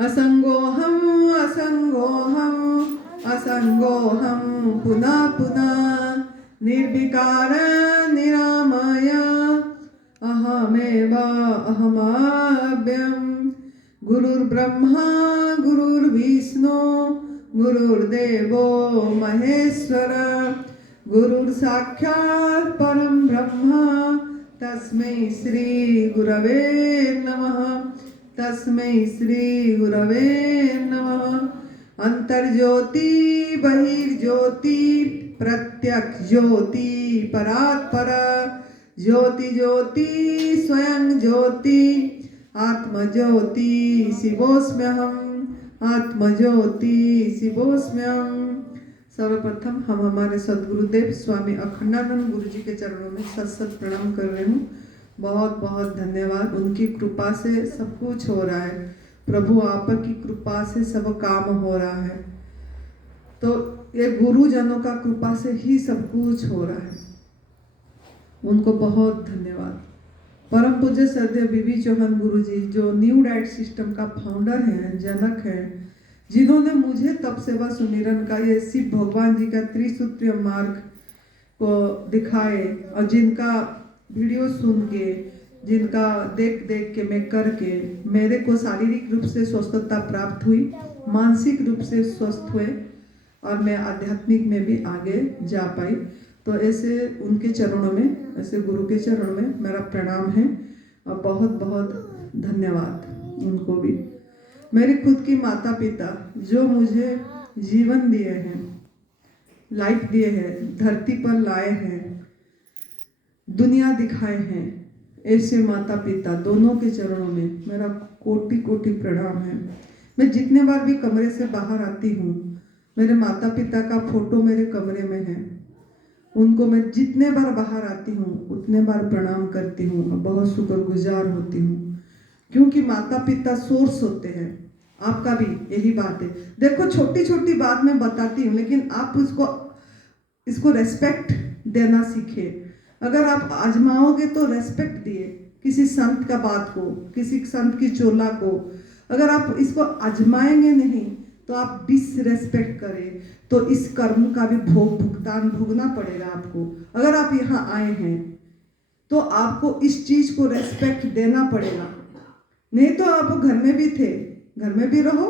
असंगोहम असंगोहम असंगोहम पुनः पुनः निर्विकार निरामय अहमेव अहमव्ययम् गुरुर्ब्रह्मा गुरुर्विष्णु गुरुर्देवो महेश्वर गुरुर्साक्षात् परं ब्रह्म तस्मै श्री गुरवे नमः तस्मै श्री गुरवे नमः अंतर्ज्योति बहिर्ज्योति प्रत्यक्ष ज्योति परात्पर ज्योति ज्योति स्वयं ज्योति आत्मज्योति शिवोऽस्म्यहम् आत्मज्योति शिवोऽस्म्यहम्। सर्वप्रथम हम हमारे सदगुरुदेव स्वामी अखंडानंद गुरु जी के चरणों में सत सत प्रणाम कर रहे हूँ। बहुत बहुत धन्यवाद। उनकी कृपा से सब कुछ हो रहा है। प्रभु आपकी कृपा से सब काम हो रहा है। तो ये गुरुजनों का कृपा से ही सब कुछ हो रहा है। उनको बहुत धन्यवाद। परम पूज्य श्रद्धेय बीबी चौहान गुरु जी जो न्यू डाइट सिस्टम का फाउंडर हैं, जनक हैं, जिन्होंने मुझे तप सेवा सुमिरन का ये शिव भगवान जी का त्रिसूत्रीय मार्ग को दिखाए और जिनका वीडियो सुन के, जिनका देख देख के मैं करके मेरे को शारीरिक रूप से स्वस्थता प्राप्त हुई, मानसिक रूप से स्वस्थ हुए और मैं आध्यात्मिक में भी आगे जा पाई। तो ऐसे उनके चरणों में, ऐसे गुरु के चरणों में मेरा प्रणाम है और बहुत बहुत धन्यवाद उनको भी। मेरे खुद की माता पिता जो मुझे जीवन दिए हैं, लाइफ दिए हैं, धरती पर लाए हैं, दुनिया दिखाए हैं, ऐसे माता पिता दोनों के चरणों में मेरा कोटि कोटि प्रणाम है। मैं जितने बार भी कमरे से बाहर आती हूँ, मेरे माता पिता का फोटो मेरे कमरे में है। उनको मैं जितने बार बाहर आती हूँ उतने बार प्रणाम करती हूँ और बहुत शुक्रगुजार होती हूँ, क्योंकि माता पिता सोर्स होते हैं। आपका भी यही बात है। देखो छोटी छोटी बात मैं बताती हूँ, लेकिन आप इसको रेस्पेक्ट देना सीखे। अगर आप आजमाओगे तो रेस्पेक्ट दिए किसी संत का बात को, किसी संत की चोला को। अगर आप इसको आजमाएंगे नहीं तो आप डिसरेस्पेक्ट करें तो इस कर्म का भी भुगतान भोगना पड़ेगा आपको। अगर आप यहाँ आए हैं तो आपको इस चीज को रेस्पेक्ट देना पड़ेगा। नहीं तो आप घर में भी थे, घर में भी रहो,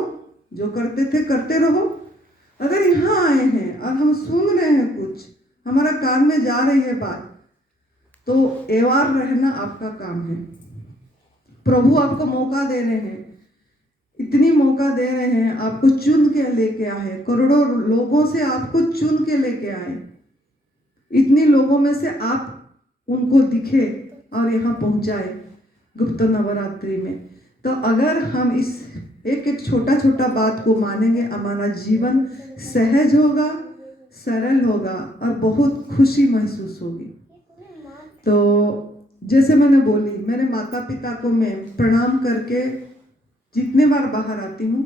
जो करते थे करते रहो। अगर यहाँ आए हैं और हम सुन रहे हैं, कुछ हमारा कान में जा रही है बात, तो एवार रहना आपका काम है। प्रभु आपको मौका दे रहे हैं, इतनी मौका दे रहे हैं, आपको चुन के लेके आए, करोड़ों लोगों से आपको चुन के लेके आए। इतनी लोगों में से आप उनको दिखे और यहाँ पहुंचाए गुप्त नवरात्रि में। तो अगर हम इस एक एक छोटा छोटा बात को मानेंगे, हमारा जीवन सहज होगा, सरल होगा और बहुत खुशी महसूस होगी। तो जैसे मैंने बोली, मेरे माता पिता को मैं प्रणाम करके जितने बार बाहर आती हूँ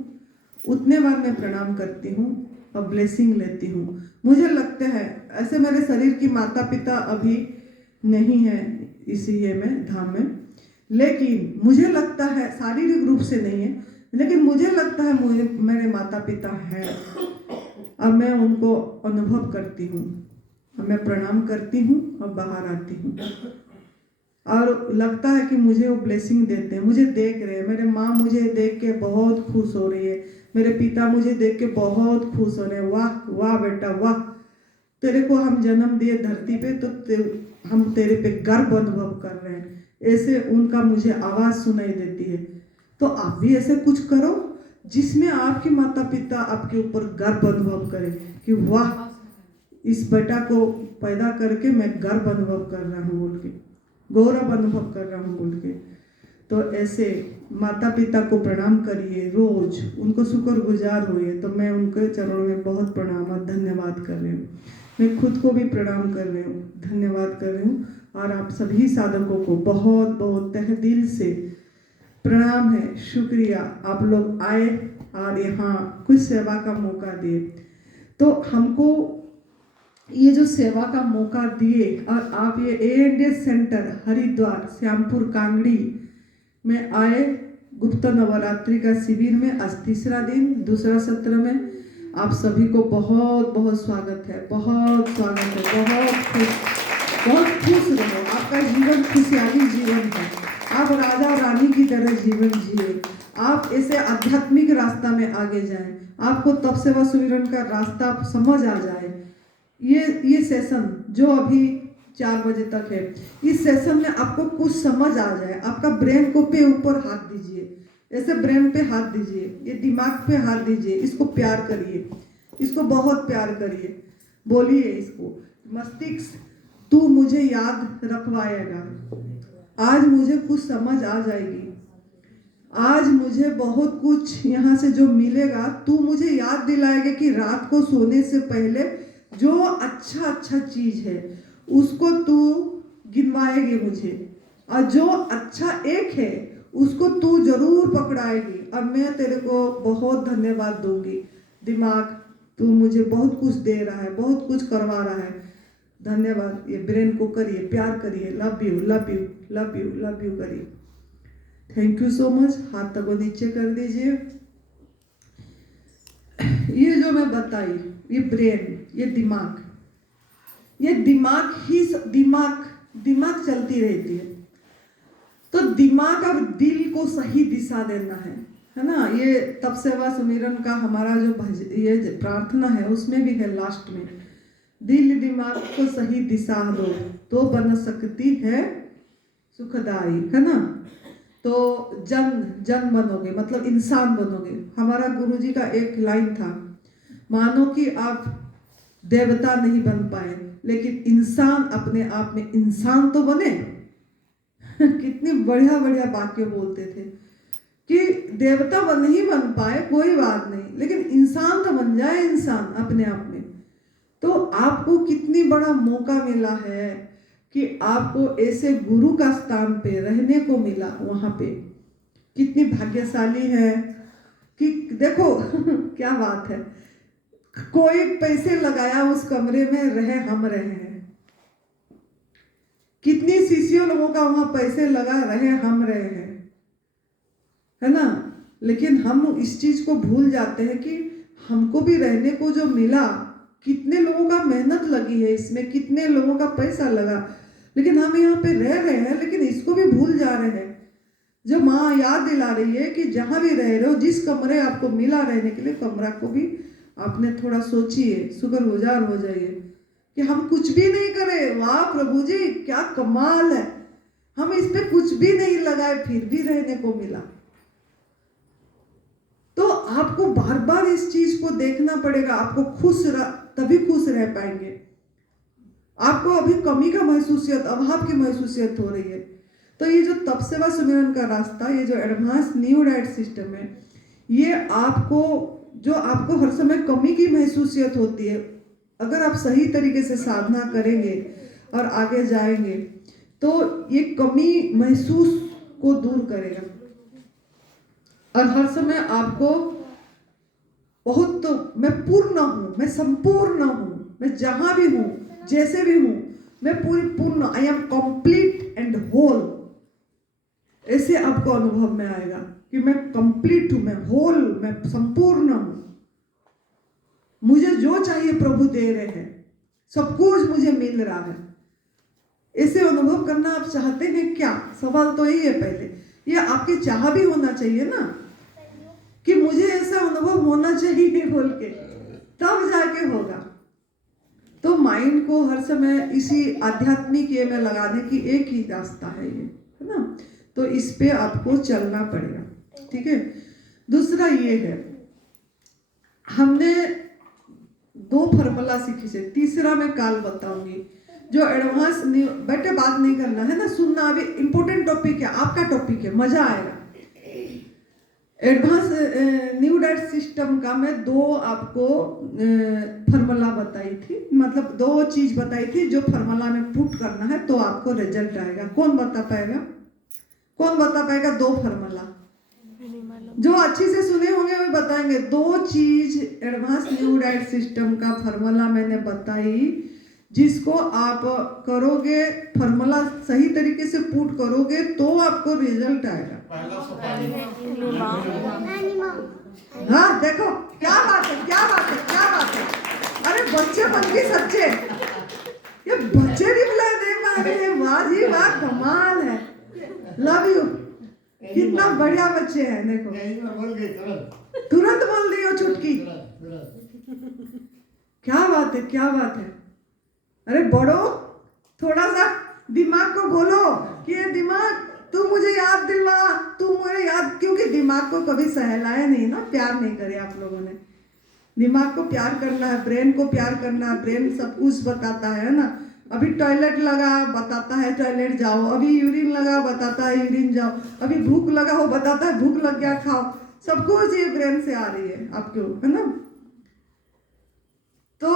उतने बार मैं प्रणाम करती हूँ और ब्लेसिंग लेती हूँ। मुझे लगता है ऐसे मेरे शरीर की माता पिता अभी नहीं है इसी ये में धाम में, लेकिन मुझे लगता है शारीरिक रूप से नहीं है, लेकिन मुझे लगता है मुझे मेरे माता पिता हैं और मैं उनको अनुभव करती हूँ। मैं प्रणाम करती हूँ और बाहर आती हूँ और लगता है कि मुझे वो ब्लेसिंग देते हैं। मुझे देख रहे हैं, मेरे माँ मुझे देख के बहुत खुश हो रही है, मेरे पिता मुझे देख के बहुत खुश हो रहे हैं। वाह वाह बेटा वाह, तेरे को हम जन्म दिए धरती पे तो हम तेरे पे गर्व अनुभव कर रहे हैं। ऐसे उनका मुझे आवाज़ सुनाई देती है। तो आप भी ऐसे कुछ करो जिसमें आपके माता पिता आपके ऊपर गर्व अनुभव करें कि वाह, इस बेटा को पैदा करके मैं गर्व अनुभव कर रहा हूँ बोल के, गौरव अनुभव कर रहा हूँ बोल के। तो ऐसे माता पिता को प्रणाम करिए, रोज उनको शुक्रगुजार होइए। तो मैं उनके चरणों में बहुत प्रणाम और धन्यवाद कर रही हूँ। मैं खुद को भी प्रणाम कर रही हूँ, धन्यवाद कर रही हूँ। और आप सभी साधकों को बहुत बहुत तहे दिल से प्रणाम है, शुक्रिया। आप लोग आए और यहाँ कुछ सेवा का मौका दिए। तो हमको ये जो सेवा का मौका दिए और आप ये A&S सेंटर हरिद्वार श्यामपुर कांगड़ी में आए, गुप्त नवरात्रि का शिविर में आज तीसरा दिन, दूसरा सत्र में आप सभी को बहुत बहुत स्वागत है, बहुत स्वागत है। बहुत खुश रहो, आपका जीवन खुशहाली जीवन है। आप राजा रानी की तरह जीवन जिए, आप ऐसे आध्यात्मिक रास्ता में आगे जाएं, आपको तप सेवा सुमिरन का रास्ता समझ आ जाए। ये सेशन जो अभी 4 बजे तक है, इस सेशन में आपको कुछ समझ आ जाए, आपका ब्रेन को पे ऊपर हाथ दीजिए, ऐसे ब्रेन पे हाथ दीजिए, ये दिमाग पे हाथ दीजिए, इसको प्यार करिए, इसको बहुत प्यार करिए। बोलिए इसको, मस्तिष्क तू मुझे याद रखवाएगा, आज मुझे कुछ समझ आ जाएगी, आज मुझे बहुत कुछ यहाँ से जो मिलेगा, तू मुझे याद दिलाएगा कि रात को सोने से पहले जो अच्छा चीज है उसको तू गिनवाएगी मुझे, और जो अच्छा एक है उसको तू जरूर पकड़ाएगी, और मैं तेरे को बहुत धन्यवाद दूंगी। दिमाग तू मुझे बहुत कुछ दे रहा है, बहुत कुछ करवा रहा है, धन्यवाद। ये ब्रेन को करिए, प्यार करिए, love you love you love you love you करिए। Thank you so much. हाथ तक नीचे कर दीजिए। ये जो मैं बताई, ये ब्रेन, ये दिमाग ही दिमाग चलती रहती है, तो दिमाग और दिल को सही दिशा देना है ना। ये तप सेवा सुमिरन का हमारा जो ये प्रार्थना है उसमें भी है लास्ट में, दिल दिमाग को सही दिशा दो तो बन सकती है सुखदाई, है ना। तो जन बनोगे, मतलब इंसान बनोगे। हमारा गुरुजी का एक लाइन था, मानो कि आप देवता नहीं बन पाए लेकिन इंसान अपने आप में इंसान तो बने। कितनी बढ़िया वाक्य बोलते थे कि देवता नहीं बन पाए कोई बात नहीं, लेकिन इंसान तो बन जाए इंसान अपने आप में। तो आपको कितनी बड़ा मौका मिला है कि आपको ऐसे गुरु का स्थान पे रहने को मिला, वहां पे कितनी भाग्यशाली है कि देखो क्या बात है, कोई पैसे लगाया उस कमरे में हम रहे हैं, कितनी शिष्यों लोगों का वहां पैसे लगा रहे हम रहे हैं, है ना। लेकिन हम इस चीज को भूल जाते हैं कि हमको भी रहने को जो मिला, कितने लोगों का मेहनत लगी है इसमें, कितने लोगों का पैसा लगा, लेकिन हम यहाँ पे रह रहे हैं, लेकिन इसको भी भूल जा रहे हैं। जो माँ याद दिला रही है कि जहां भी रह रहे हो, जिस कमरे आपको मिला रहने के लिए, कमरा को भी आपने थोड़ा सोचिए, शुक्रगुजार हो जाइए कि हम कुछ भी नहीं करे। वाह प्रभु जी क्या कमाल है, हम इस पे कुछ भी नहीं लगाए फिर भी रहने को मिला। तो आपको बार बार इस चीज को देखना पड़ेगा, आपको तभी खुश रह पाएंगे। आपको अभी कमी का महसूसियत, अभाव की महसूसियत हो रही है, तो ये जो तप सेवा सुमिरन का रास्ता, ये जो एडवांस न्यू डाइट सिस्टम है, ये आपको हर समय कमी की महसूसियत होती है, अगर आप सही तरीके से साधना करेंगे और आगे जाएंगे तो ये कमी महसूस को दूर करेगा, और हर समय आपको बहुत, तो मैं पूर्ण हूं, मैं संपूर्ण हूं, मैं जहां भी हूं, जैसे भी हूं, मैं पूर्ण, I am complete and whole, ऐसे आपको अनुभव में आएगा कि मैं कंप्लीट हूं, मैं होल, मैं संपूर्ण हूं, मुझे जो चाहिए प्रभु दे रहे हैं, सब कुछ मुझे मिल रहा है। ऐसे अनुभव करना आप चाहते हैं क्या? सवाल तो यही है पहले, ये आपकी चाह भी होना चाहिए ना कि मुझे ऐसा अनुभव होना चाहिए बोल के, तब जाके होगा। तो माइंड को हर समय इसी आध्यात्मिक ये में लगाने की एक ही रास्ता है ये, है ना। तो इस पे आपको चलना पड़ेगा, ठीक है। दूसरा ये है, हमने 2 फॉर्मूला सीखी से, तीसरा मैं काल बताऊंगी जो एडवांस बैठे बात नहीं करना है ना, सुनना। अभी इंपॉर्टेंट टॉपिक है, आपका टॉपिक है, मजा आएगा। एडवांस न्यू डाइट सिस्टम का मैं 2 आपको फॉर्मूला बताई थी, मतलब 2 चीज बताई थी जो फॉर्मूला में पुट करना है तो आपको रिजल्ट आएगा। कौन बता पाएगा? 2 फॉर्मूला जो अच्छी से सुने होंगे वो बताएंगे। 2 चीज एडवांस न्यू डाइट सिस्टम का फॉर्मूला मैंने बताई, जिसको आप करोगे, फॉर्मूला सही तरीके से पुट करोगे तो आपको रिजल्ट आएगा। हाँ देखो, क्या बात है, क्या बात है, क्या बात है। अरे बच्चे बन के सच्चे, ये बच्चे रिप्लाई दे पा रहे हैं, वाह जी वाह, कमाल है। लव यू, कितना बढ़िया बच्चे हैं। देखो तुरंत बोल दी हो चुटकी, क्या बात है, क्या बात है। अरे बड़ो, थोड़ा सा दिमाग को बोलो कि ये दिमाग तू मुझे याद दिलवा, तू मुझे याद, क्योंकि दिमाग को कभी सहलाया नहीं ना, प्यार नहीं करे आप लोगों ने। दिमाग को प्यार करना है, ब्रेन को प्यार करना है। ब्रेन सब कुछ बताता है ना। अभी टॉयलेट लगा बताता है टॉयलेट जाओ, अभी यूरिन लगा बताता है यूरिन जाओ, अभी भूख लगा हो बताता है भूख लग गया खाओ। सब कुछ ये ब्रेन से आ रही है आपको, है ना। तो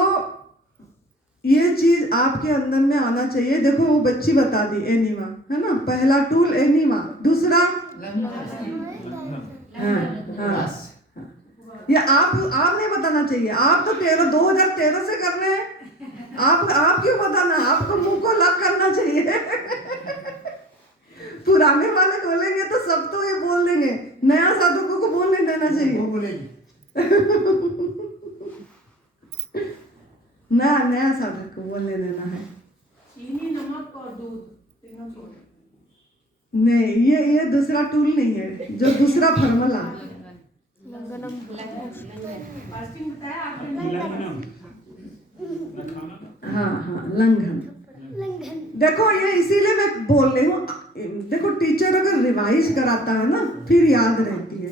ये चीज आपके अंदर में आना चाहिए। देखो वो बच्ची बता दी एनिमा, है ना। पहला टूल एनिमा, दूसरा हाँ, ये आप नहीं बताना चाहिए। आप तो 2013 से कर रहे हैं, आप क्यों बताना, आपको मुंह को लग करना चाहिए। पुराने वाले बोलेंगे तो सब तो ये बोल देंगे, नया साधकों को बोलने देना चाहिए। नया साधक को बोलने देना है। चीनी, नमक और दूध तीनों छोड़। नहीं, ये दूसरा टूल नहीं है, जो दूसरा फॉर्मूला। हाँ, लंघन। देखो ये इसीलिए मैं बोल रही हूँ। देखो टीचर अगर रिवाइज कराता है ना, फिर याद रहती है।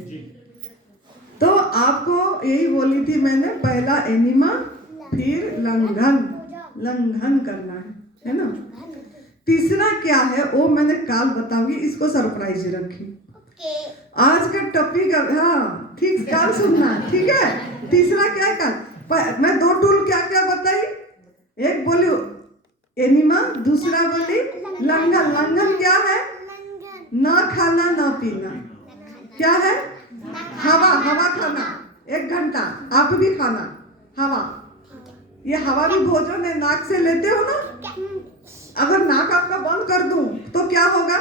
तो आपको यही बोली थी मैंने, पहला एनिमा, फिर लंघन करना है ना। तीसरा क्या है वो मैंने कल बताऊंगी, इसको सरप्राइज रखी। आज का टॉपिक, हाँ ठीक, कल सुनना, ठीक है। तीसरा क्या है, मैं 2 टूल क्या क्या बताई, एक बोली एनिमा, दूसरा बोली लंघन। लंघन क्या है, ना खाना ना पीना। क्या है, हवा खाना, 1 घंटा आप भी खाना हवा। ये हवा भी भोजन है, नाक से लेते हो ना। अगर नाक आपका बंद कर दूं तो क्या होगा,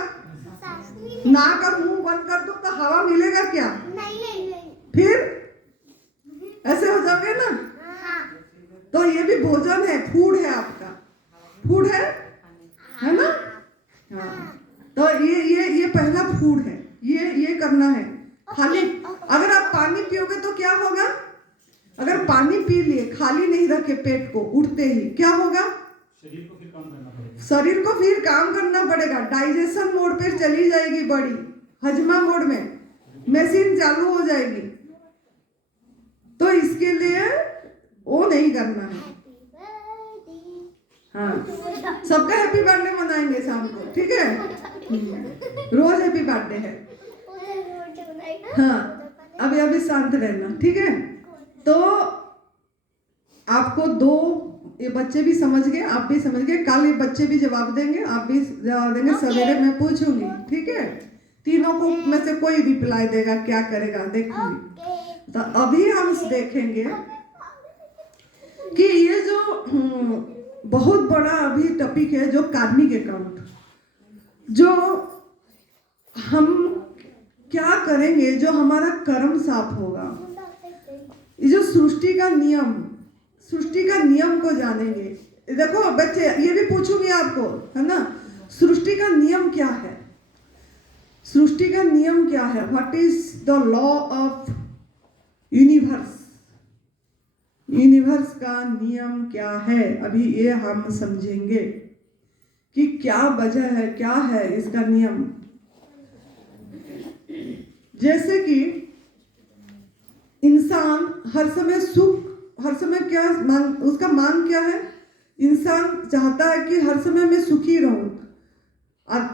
नाक और मुंह बंद कर दूं तो हवा मिलेगा क्या, फिर ऐसे हो जाओगे ना। तो ये भी भोजन है, फूड है, आपका फूड है ना। हाँ, तो ये पहला फूड है, ये करना है। खाली अगर आप पानी पियोगे तो क्या होगा, अगर पानी पी लिए खाली नहीं रखे पेट को, उठते ही क्या होगा, शरीर को फिर काम करना पड़ेगा। डाइजेशन मोड पे चली जाएगी बॉडी, हजमा मोड में मशीन चालू हो जाएगी। तो इसके लिए वो नहीं करना है। हाँ, सबका हैप्पी बर्थडे मनाएंगे शाम को, ठीक है। रोज हैप्पी बर्थडे है। हाँ, अभी शांत रहना, ठीक है। तो आपको 2, ये बच्चे भी समझ गए, आप भी समझ गए। कल ये बच्चे भी जवाब देंगे, आप भी जवाब देंगे। सवेरे मैं पूछूंगी, ठीक है। तीनों को में से कोई रिप्लाई देगा, क्या करेगा देखूंगी। तो अभी हम देखेंगे कि ये जो बहुत बड़ा अभी टॉपिक है, जो कार्मिक अकाउंट, जो हम क्या करेंगे, जो हमारा कर्म साफ होगा। ये जो सृष्टि का नियम को जानेंगे। देखो बच्चे, ये भी पूछूंगी आपको, है ना। सृष्टि का नियम क्या है, सृष्टि का नियम क्या है, what is the law of universe, universe का नियम क्या है। अभी ये हम समझेंगे कि क्या वजह है, क्या है इसका नियम। जैसे कि इंसान हर समय सुख, हर समय क्या मांग, उसका मांग क्या है, इंसान चाहता है कि हर समय मैं सुखी रहूं,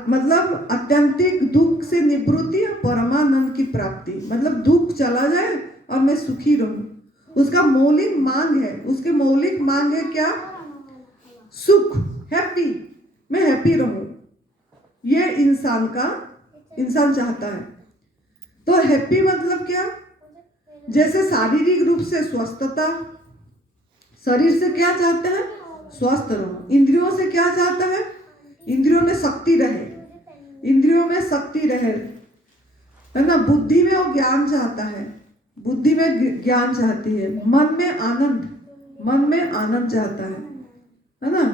मतलब अत्यंतिक दुख से निवृत्ति और परमानंद की प्राप्ति। मतलब दुख चला जाए और मैं सुखी रहूं, उसका मौलिक मांग है। उसके मौलिक मांग है क्या, सुख, हैप्पी, मैं हैप्पी रहूं। ये इंसान चाहता है। तो हैप्पी मतलब क्या, जैसे शारीरिक रूप से स्वस्थता, शरीर से क्या चाहते हैं, स्वस्थ रहो। इंद्रियों से क्या चाहता है, इंद्रियों में शक्ति रहे, इंद्रियों में शक्ति रहे। है ना। बुद्धि में वो ज्ञान चाहता है, बुद्धि में ज्ञान चाहती है, मन में आनंद, मन में आनंद चाहता है ना।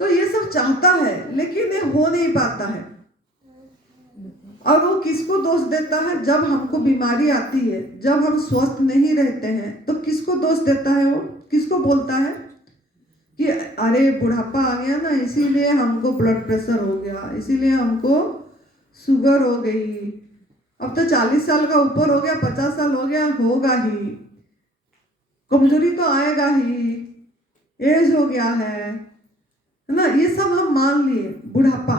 तो ये सब चाहता है लेकिन ये हो नहीं पाता है। और वो किसको दोष देता है? जब हमको बीमारी आती है, जब हम स्वस्थ नहीं रहते हैं, तो किसको दोष देता है? वो किसको बोलता है कि अरे बुढ़ापा आ गया ना, इसीलिए हमको ब्लड प्रेशर हो गया, इसीलिए हमको शुगर हो गई, अब तो 40 साल का ऊपर हो गया, 50 साल हो गया, होगा ही, कमजोरी तो आएगा ही, एज हो गया है ना। ये सब हम मान लिए। बुढ़ापा,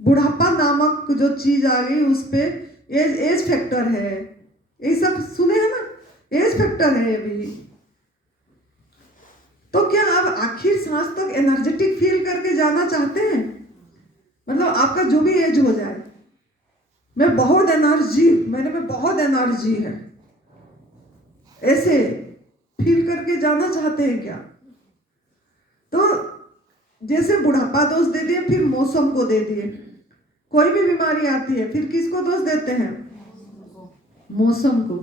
बुढ़ापा नामक जो चीज आ गई, उस पे एज फैक्टर है, ये सब सुने हैं ना, एज फैक्टर है ये भी। तो क्या आप आखिर सांस तक एनर्जेटिक फील करके जाना चाहते हैं? मतलब आपका जो भी एज हो जाए, मैं बहुत एनर्जी, मेरे में बहुत एनर्जी है, ऐसे फील करके जाना चाहते हैं क्या? तो जैसे बुढ़ापा दोष दे दिए, फिर मौसम को दे दिए। कोई भी बीमारी आती है फिर किसको दोष देते हैं? मौसम को।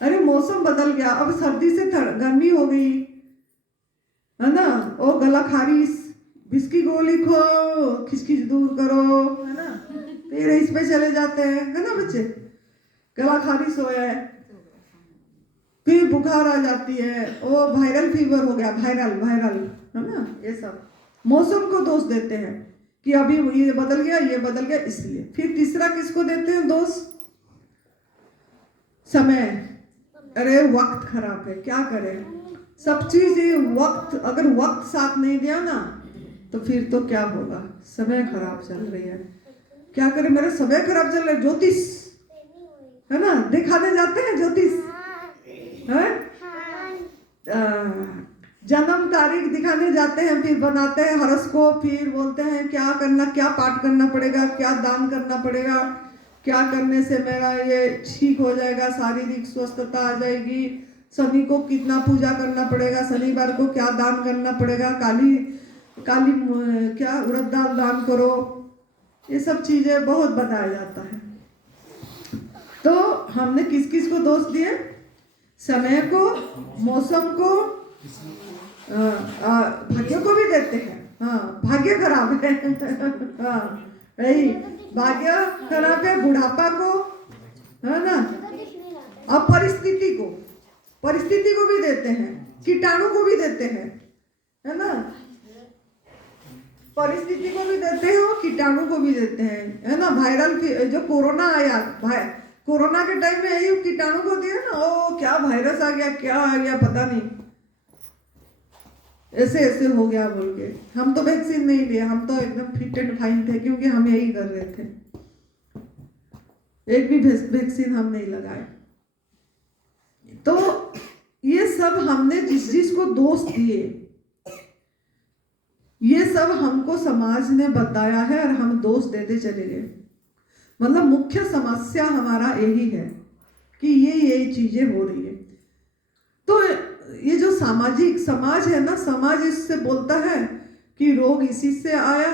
अरे मौसम बदल गया, अब सर्दी से गर्मी हो गई, है ना, ओ गला खारिश, बिस्की गोली खो, खिचखिच दूर करो, है ना, फिर इस पे चले जाते हैं, है ना बच्चे, गला खारिश हो है, फिर बुखार आ जाती है, ओ वायरल फीवर हो गया, वायरल वायरल, है ना। ये सब मौसम को दोष देते हैं कि अभी ये बदल गया, ये बदल गया, इसलिए। फिर तीसरा किसको देते हैं दोष? समय। अरे वक्त खराब है, क्या करें, सब चीज ये वक्त, अगर वक्त साथ नहीं दिया ना तो फिर तो क्या होगा, समय खराब चल रही है, क्या करें, मेरा समय खराब चल रहा है। ज्योतिष, है ना, दिखाने जाते हैं ज्योतिष, है, जन्म तारीख दिखाने जाते हैं, फिर बनाते हैं हॉरोस्कोप, फिर बोलते हैं क्या करना, क्या पाठ करना पड़ेगा, क्या दान करना पड़ेगा, क्या करने से मेरा ये ठीक हो जाएगा, शारीरिक स्वस्थता आ जाएगी, शनि को कितना पूजा करना पड़ेगा, शनिवार को क्या दान करना पड़ेगा, काली काली क्या उड़द दाल दान करो, ये सब चीजें बहुत बताया जाता है। तो हमने किस किस को दोष दिए? समय को, मौसम को, भाग्य को भी देते हैं। हाँ, भाग्य खराब है हाँ, यही भाग्य खराब है, बुढ़ापा को, है ना, अब परिस्थिति को, परिस्थिति को भी देते हैं, कीटाणु को भी देते हैं, है ना, परिस्थिति को भी देते हैं और कीटाणु को भी देते हैं, है ना। वायरल जो कोरोना आया, कोरोना के टाइम में यही कीटाणु को दिया ना, ओ क्या वायरस आ गया, क्या आ गया पता नहीं, ऐसे ऐसे हो गया बोल के। हम तो वैक्सीन नहीं लिए, हम तो एकदम फिट एंड फाइन थे, क्योंकि हम यही कर रहे थे, एक भी वैक्सीन हम नहीं लगाए। तो ये सब हमने जिस जिस को दोष दिए, ये सब हमको समाज ने बताया है और हम दोष देते चले गए। मतलब मुख्य समस्या हमारा यही है कि ये चीजें हो रही है। तो ये जो सामाजिक समाज है ना, समाज इससे बोलता है कि रोग इसी से आया,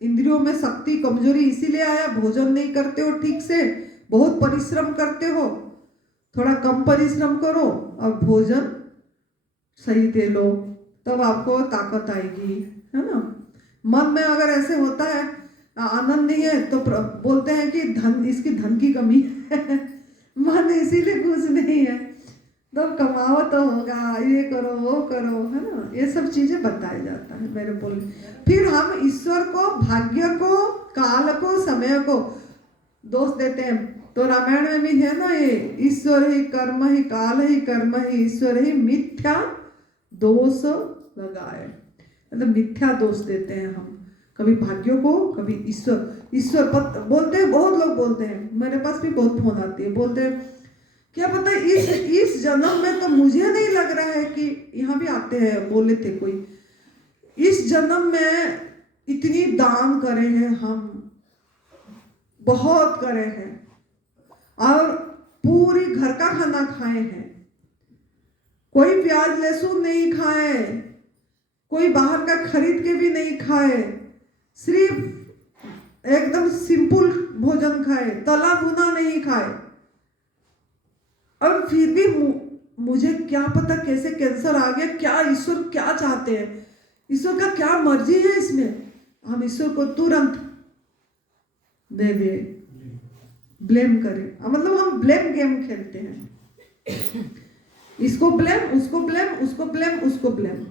इंद्रियों में शक्ति कमजोरी इसीलिए आया, भोजन नहीं करते हो ठीक से, बहुत परिश्रम करते हो, थोड़ा कम परिश्रम करो और भोजन सही दे लो, तब आपको ताकत आएगी, है ना। मन में अगर ऐसे होता है, आनंद नहीं है, तो बोलते हैं कि धन, इसकी धन की कमी है मन इसीलिए खुश नहीं है, तो कमाओ तो होगा, ये करो वो करो, है ना, ये सब चीजें बताया जाता है मेरे बोल। फिर हम ईश्वर को, भाग्य को, काल को, समय को दोष देते हैं। तो रामायण में भी है ना, ये ईश्वर ही कर्म ही, काल ही कर्म ही, ईश्वर ही मिथ्या दोष लगाए, मतलब मिथ्या दोष देते हैं हम, कभी भाग्यों को, कभी ईश्वर बोलते हैं, बहुत लोग बोलते हैं, मेरे पास भी बहुत फोन आती है, बोलते हैं क्या पता इस जन्म में तो मुझे नहीं लग रहा है कि, यहाँ भी आते हैं, बोले थे कोई, इस जन्म में इतनी दान करे हैं हम, बहुत करे हैं, और पूरी घर का खाना खाए हैं, कोई प्याज लहसुन नहीं खाए, कोई बाहर का खरीद के भी नहीं खाए, सिर्फ एकदम सिंपल भोजन खाए, तला भुना नहीं खाए, और फिर भी मुझे क्या पता कैसे कैंसर आ गया, क्या ईश्वर क्या चाहते हैं, ईश्वर का क्या मर्जी है इसमें। हम ईश्वर को तुरंत दे दिए, ब्लेम करें, मतलब हम ब्लेम गेम खेलते हैं, इसको ब्लेम, उसको ब्लेम, उसको ब्लेम, उसको ब्लेम।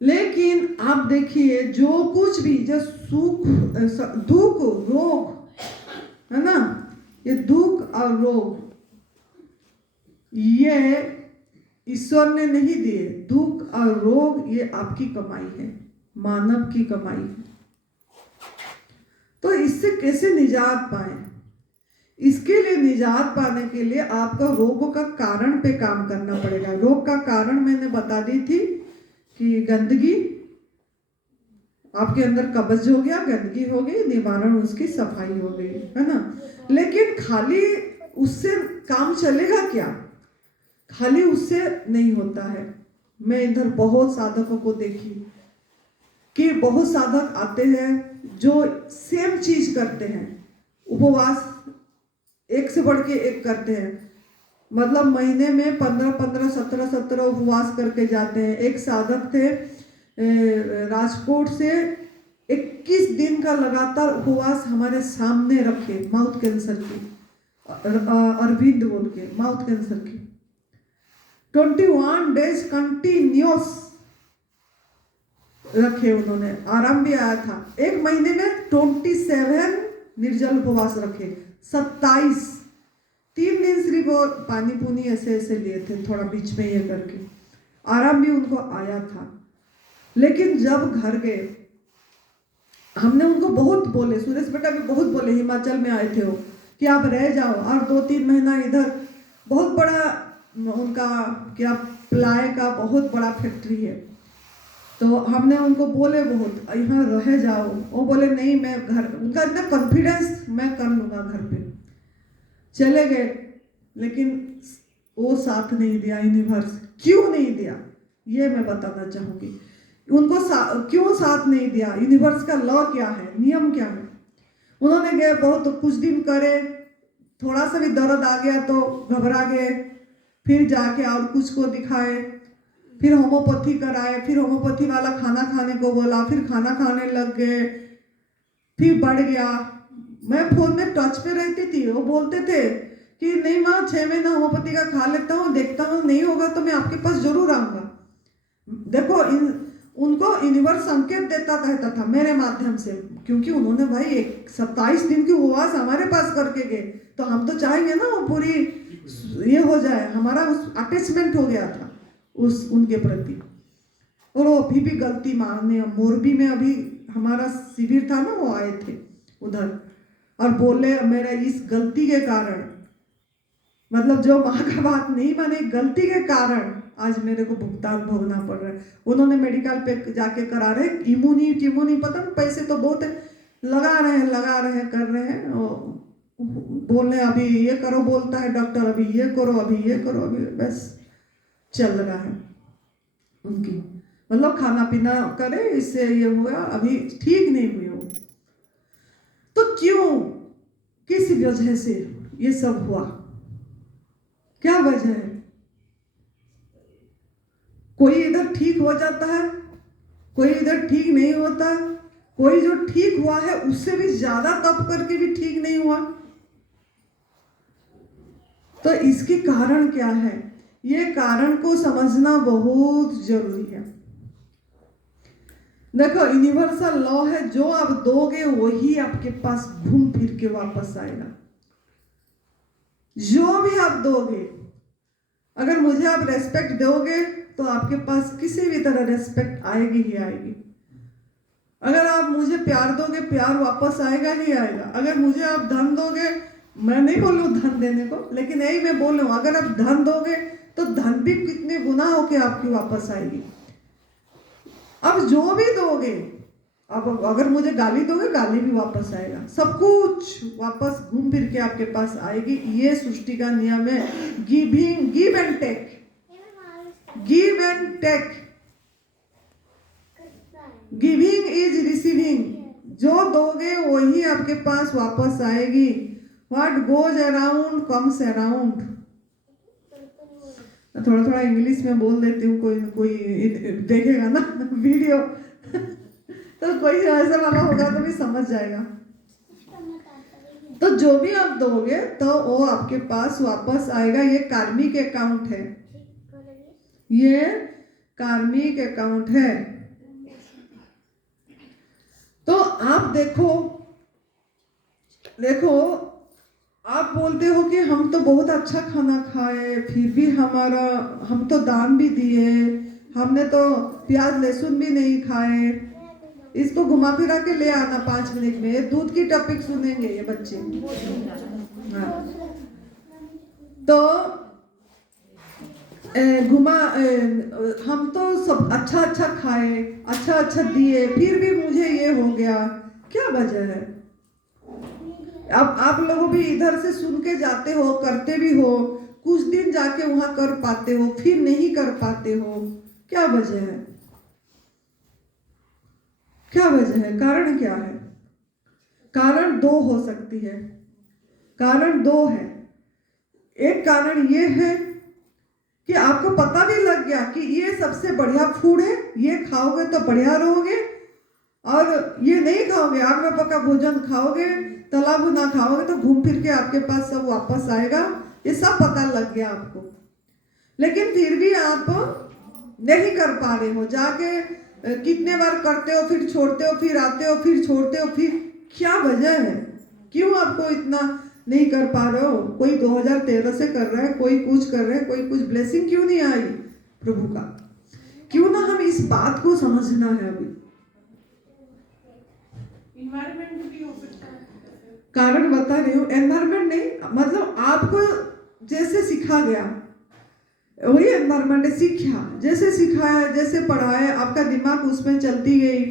लेकिन आप देखिए, जो कुछ भी, जो सुख दुख रोग है ना, ये दुख और रोग ये ईश्वर ने नहीं दिए। दुख और रोग ये आपकी कमाई है, मानव की कमाई है। तो इससे कैसे निजात पाए? इसके लिए निजात पाने के लिए आपको रोगों का कारण पे काम करना पड़ेगा। रोग का कारण मैंने बता दी थी कि गंदगी, आपके अंदर कब्ज हो गया, गंदगी हो गई, निवारण उसकी सफाई हो गई, है ना। लेकिन खाली उससे काम चलेगा क्या? खाली उससे नहीं होता है। मैं इधर बहुत साधकों को देखी कि बहुत साधक आते हैं जो सेम चीज करते हैं, उपवास एक से बढ़ के एक करते हैं, मतलब महीने में 15-15, 17-17 उपवास करके जाते हैं। एक साधक थे राजकोट से, 21 दिन का लगातार उपवास हमारे सामने रखे, माउथ कैंसर की, अरविंद बोल के, माउथ कैंसर की 21 डेज कंटिन्यूस रखे उन्होंने, आराम भी आया था। एक महीने में 27 निर्जल उपवास रखे, 27, 3 दिन सिर्फ वो पानी पुनी ऐसे ऐसे लिए थे, थोड़ा बीच में ये करके, आराम भी उनको आया था। लेकिन जब घर गए, हमने उनको बहुत बोले, सुरेश बेटा भी बहुत बोले, हिमाचल में आए थे वो, कि आप रह जाओ और 2-3 महीना इधर, बहुत बड़ा उनका क्या प्लाई का बहुत बड़ा फैक्ट्री है, तो हमने उनको बोले बहुत, यहाँ रह जाओ। वो बोले नहीं, मैं घर, उनका इतना कॉन्फिडेंस, मैं कर लूँगा घर पे। चले गए, लेकिन वो साथ नहीं दिया यूनिवर्स। क्यों नहीं दिया ये मैं बताना चाहूँगी। उनको क्यों साथ नहीं दिया? यूनिवर्स का लॉ क्या है, नियम क्या है? उन्होंने गए, बहुत कुछ दिन करे, थोड़ा सा भी दर्द आ गया तो घबरा गए, फिर जाके और कुछ को दिखाए, फिर होम्योपैथी कराए, फिर होम्योपैथी वाला खाना खाने को बोला, फिर खाना खाने लग गए, फिर बढ़ गया। मैं फोन में टच पे रहती थी, वो बोलते थे कि नहीं माँ, 6 महीना होम्योपैथी का खा लेता हूँ, देखता हूँ नहीं होगा तो मैं आपके पास जरूर आऊँगा। देखो, उनको यूनिवर्स संकेत देता रहता था मेरे माध्यम से, क्योंकि उन्होंने भाई 27 दिन की उपवास हमारे पास करके गए, तो हम तो चाहेंगे ना वो पूरी ये हो जाए, हमारा उस अटैचमेंट हो गया था उस उनके प्रति। और वो अभी भी गलती मानने, मोरबी में अभी हमारा शिविर था ना, वो आए थे उधर और बोले मेरा इस गलती के कारण, मतलब जो माँ का बात नहीं माने, गलती के कारण आज मेरे को भुगतान भोगना पड़ रहा है। उन्होंने मेडिकल पे जाके करा रहे, इम्यूनी पता नहीं, पैसे तो बहुत है, लगा रहे हैं, कर रहे हैं, बोल रहे अभी ये करो, बोलता है डॉक्टर अभी ये करो, अभी ये करो, अभी बस चल रहा है उनकी, मतलब खाना पीना करे, इससे ये हुआ, अभी ठीक नहीं हुए हो। तो क्यों, किस वजह से ये सब हुआ? क्या वजह है? कोई इधर ठीक हो जाता है, कोई इधर ठीक नहीं होता, कोई जो ठीक हुआ है उससे भी ज्यादा तप करके भी ठीक नहीं हुआ। तो इसके कारण क्या है? ये कारण को समझना बहुत जरूरी है। देखो, यूनिवर्सल लॉ है, जो आप दोगे वही आपके पास घूम फिर के वापस आएगा। जो भी आप दोगे, अगर मुझे आप रेस्पेक्ट दोगे तो आपके पास किसी भी तरह रेस्पेक्ट आएगी ही आएगी। अगर आप मुझे प्यार दोगे, प्यार वापस आएगा ही आएगा। अगर मुझे आप धन दोगे, मैं नहीं बोलूँ धन देने को, लेकिन यही मैं बोल रहा हूँ, अगर आप धन दोगे तो धन भी कितने गुना होके आपकी वापस आएगी। अब जो भी दोगे, अब अगर मुझे गाली दोगे, गाली भी वापस आएगा, सब कुछ वापस घूम फिर के आपके पास आएगी। ये सृष्टि का नियम है, give and take, give and take. Giving is receiving, जो दोगे वही आपके पास वापस आएगी। What goes around comes around. थोड़ा थोड़ा इंग्लिश में बोल देती हूँ, कोई कोई देखेगा ना वीडियो तो कोई ऐसा वाला होगा तो भी समझ जाएगा। तो जो भी आप दोगे तो वो आपके पास वापस आएगा। ये कार्मिक अकाउंट है, ये कार्मिक अकाउंट है। तो आप देखो देखो, आप बोलते हो कि हम तो बहुत अच्छा खाना खाए, फिर भी हम तो दान भी दिए, हमने तो प्याज लहसुन भी नहीं खाए। इसको घुमा फिरा के ले आना 5 मिनट में, दूध की टॉपिक सुनेंगे ये बच्चे। हाँ। तो हम तो सब अच्छा अच्छा खाए, अच्छा अच्छा दिए, फिर भी मुझे ये हो गया, क्या वजह है? अब आप लोगों भी इधर से सुन के जाते हो, करते भी हो, कुछ दिन जाके वहां कर पाते हो, फिर नहीं कर पाते हो, क्या वजह है? क्या वजह है? कारण क्या है? कारण 2 हो सकती है। कारण 2 है। एक कारण ये है कि आपको पता भी लग गया कि ये सबसे बढ़िया फूड है, ये खाओगे तो बढ़िया रहोगे, और ये नहीं खाओगे, आग में पका भोजन खाओगे, तला भुना खाओगे तो घूम फिर के आपके पास सब वापस आएगा। ये सब पता लग गया आपको, लेकिन फिर भी आप नहीं कर पा रहे हो। जाके कितने बार करते हो, फिर छोड़ते हो, फिर आते हो, फिर छोड़ते हो, फिर क्या वजह है? क्यों आपको इतना नहीं कर पा रहे हो? कोई 2013 से कर रहा है, कोई कुछ कर रहा है, कोई कुछ। ब्लेसिंग क्यों नहीं आई प्रभु का? क्यों ना हम इस बात को समझना है। अभी इन्वायरमेंट भी हो सकता है। कारण बता रही हूँ, एनवायरमेंट नहीं, मतलब आपको जैसे सिखा गया वही एनवायरमेंट है। सीखा, जैसे सिखाया, जैसे पढ़ाया, आपका दिमाग उसमें चलती गई।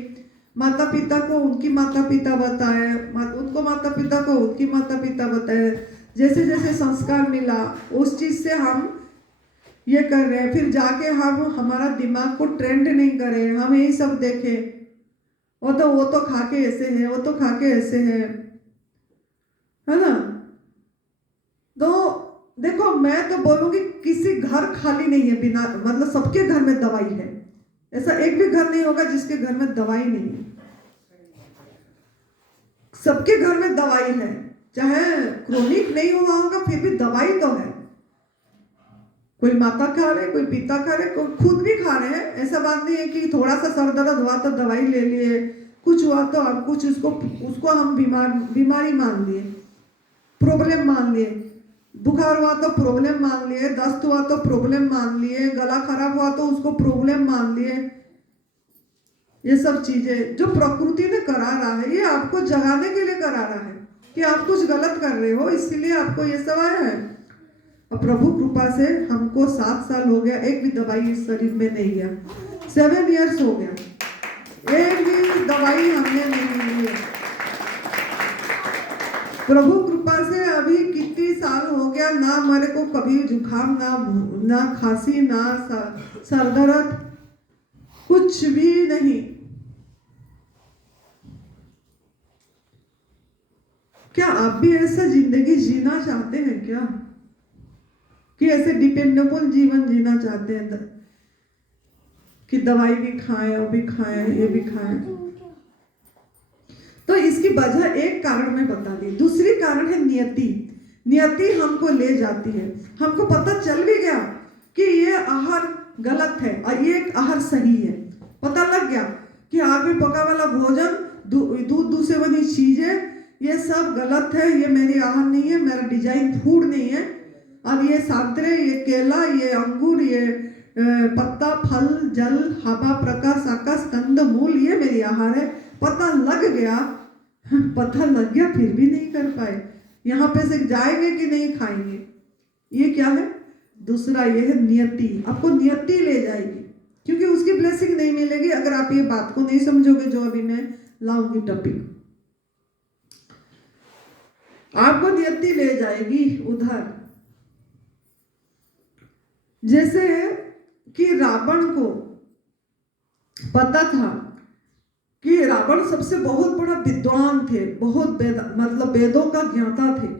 माता पिता को उनकी माता पिता बताए, उनको माता पिता को उनकी माता पिता बताए, जैसे जैसे संस्कार मिला उस चीज से हम ये कर रहे हैं। फिर जाके हम हमारा दिमाग को ट्रेंड नहीं करें, हम यही सब देखें, वो तो खा के ऐसे है, वो तो खा के ऐसे है ना। तो देखो, मैं तो बोलूंगी किसी घर खाली नहीं है बिना, मतलब सबके घर में दवाई है। ऐसा एक भी घर नहीं होगा जिसके घर में दवाई नहीं है। सबके घर में दवाई है, चाहे क्रोनिक नहीं हुआ होगा फिर भी दवाई तो है। कोई माता खा रहे, कोई पिता खा रहे, कोई खुद भी खा रहे हैं। ऐसा बात नहीं है कि थोड़ा सा सर दर्द हुआ तो दवाई ले लिए, कुछ हुआ तो अब कुछ उसको हम बीमारी मान लिए, प्रॉब्लम मान लिए। बुखार हुआ तो प्रॉब्लम मान लिए, दस्त हुआ तो प्रॉब्लम मान लिए, गला खराब हुआ तो उसको प्रॉब्लम मान लिए। ये सब चीजें जो प्रकृति ने करा रहा है, ये आपको जगाने के लिए करा रहा है कि आप कुछ गलत कर रहे हो, इसलिए आपको ये सब आया है। और प्रभु कृपा से हमको 7 साल हो गया, एक भी दवाई इस शरीर में नहीं गया। 7 इयर्स हो गया, एक भी दवाई हमने नहीं ली है। प्रभु कृपा से अभी कितनी साल हो गया, ना मेरे को कभी जुकाम, ना खांसी, ना सर दर्द, कुछ भी नहीं। क्या आप भी ऐसा जिंदगी जीना चाहते हैं क्या? कि ऐसे डिपेंडेबल जीवन जीना चाहते हैं कि दवाई भी खाएं, वो भी खाएं, ये भी खाएं? तो इसकी वजह एक कारण मैं बता दी। दूसरी कारण है नियति। नियति हमको ले जाती है। हमको पता चल भी गया कि ये आहार गलत है और ये आहार सही है। पता लग गया कि आग में पका वाला भोजन, दूध से बनी चीजें, ये सब गलत है, ये मेरी आहार नहीं है, मेरा डिजाइन फूड नहीं है। और ये संतरे, ये केला, ये अंगूर, ये पत्ता, फल, जल, हवा, प्रकाश, आकाश, कंद, मूल, ये मेरी आहार है। पता लग गया, पता लग गया, फिर भी नहीं कर पाए। यहाँ पे से जाएंगे कि नहीं खाएंगे। ये क्या है? दूसरा ये है नियति। आपको नियति ले जाएगी, क्योंकि उसकी ब्लेसिंग नहीं मिलेगी अगर आप ये बात को नहीं समझोगे जो अभी मैं लाऊंगी टॉपिक। आपको नियति ले जाएगी उधर। जैसे कि रावण को पता था कि रावण सबसे बहुत बड़ा विद्वान थे, बहुत मतलब वेदों का ज्ञाता थे।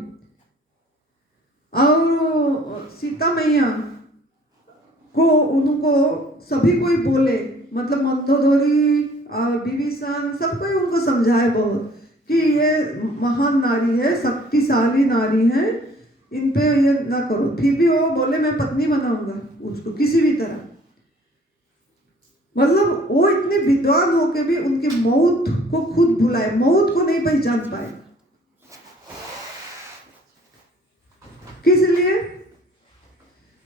और सीता मैया को उनको सभी कोई बोले, मतलब मंदोदरी और विभीषण सब कोई उनको समझाए बहुत कि ये महान नारी है, शक्तिशाली नारी है, इन पे ये ना करो। फिर भी वो बोले मैं पत्नी बनाऊंगा उसको किसी भी तरह। मतलब वो इतने विद्वान होके भी उनके मौत को खुद भुलाए, मौत को नहीं पहचान पाए। किस लिए?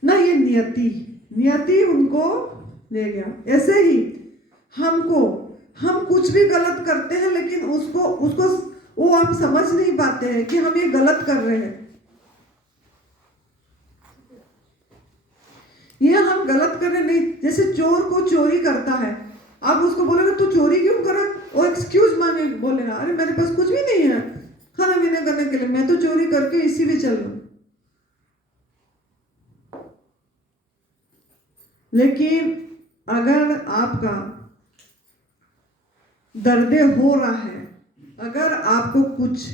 ना ये नियति उनको ले गया। ऐसे ही हम कुछ भी गलत करते हैं, लेकिन उसको वो हम समझ नहीं पाते हैं कि हम ये गलत कर रहे हैं। ये हम गलत कर रहे नहीं। जैसे चोर को चोरी करता है, आप उसको बोलेगा तू चोरी क्यों करा, वो एक्सक्यूज मांगे, बोलेगा अरे मेरे पास कुछ भी नहीं है खाना पीना करने के लिए, मैं तो चोरी करके इसी में चल रहा हूं। लेकिन अगर आपका दर्द हो रहा है, अगर आपको कुछ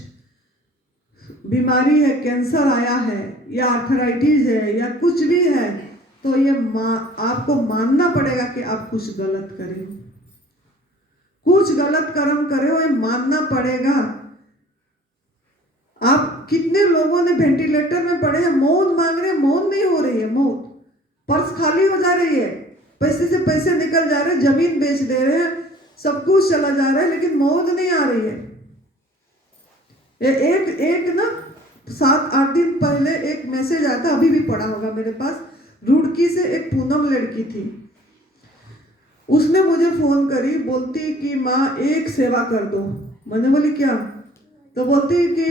बीमारी है, कैंसर आया है या आर्थराइटिस है या कुछ भी है, तो ये आपको मानना पड़ेगा कि आप कुछ गलत करे हो, कुछ गलत कर्म करे हो, ये मानना पड़ेगा। आप कितने लोगों ने वेंटिलेटर में पड़े हैं, मौत मांग रहे हैं, मौत नहीं हो रही है, मौत, पर्स खाली हो जा रही है, पैसे से पैसे निकल जा रहे हैं, जमीन बेच दे रहे हैं, सब कुछ चला जा रहा है, लेकिन मौत नहीं आ रही है। एक ना 7-8 दिन पहले एक मैसेज आया था, अभी भी पड़ा होगा मेरे पास, रुड़की से एक पूनम लड़की थी, उसने मुझे फोन करी, बोलती कि माँ एक सेवा कर दो। मैंने बोली क्या? तो बोलती कि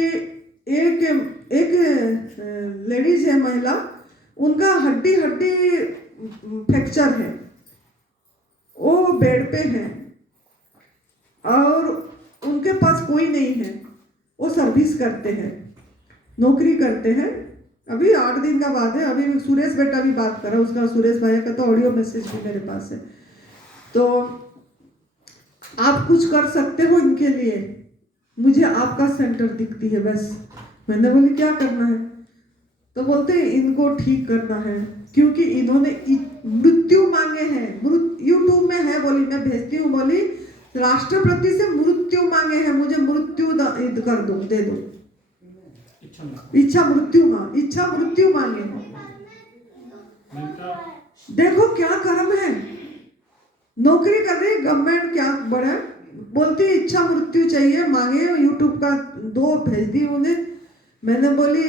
एक लेडीज है, महिला, उनका हड्डी फ्रैक्चर है, वो बेड पे है और उनके पास कोई नहीं है, वो सर्विस करते हैं, नौकरी करते हैं। अभी 8 दिन का बात है, अभी सुरेश बेटा भी बात कर रहा है, उसका सुरेश भाई का तो ऑडियो मैसेज भी मेरे पास है। तो आप कुछ कर सकते हो इनके लिए, मुझे आपका सेंटर दिखती है बस। मैंने बोली क्या करना है? तो बोलते इनको ठीक करना है, क्योंकि इन्होंने मृत्यु मांगे हैं। यूट्यूब में है, बोली मैं भेजती हूँ, बोली राष्ट्रपति से मृत्यु मांगे हैं, मुझे मृत्यु कर दो, दे दो, इच्छा मृत्यु मांगे हैं। देखो क्या कर्म है, नौकरी कर रही गवर्नमेंट, क्या बड़ा, बोलती इच्छा मृत्यु चाहिए, मांगे। यूट्यूब का 2 भेज दी उन्हें। मैंने बोली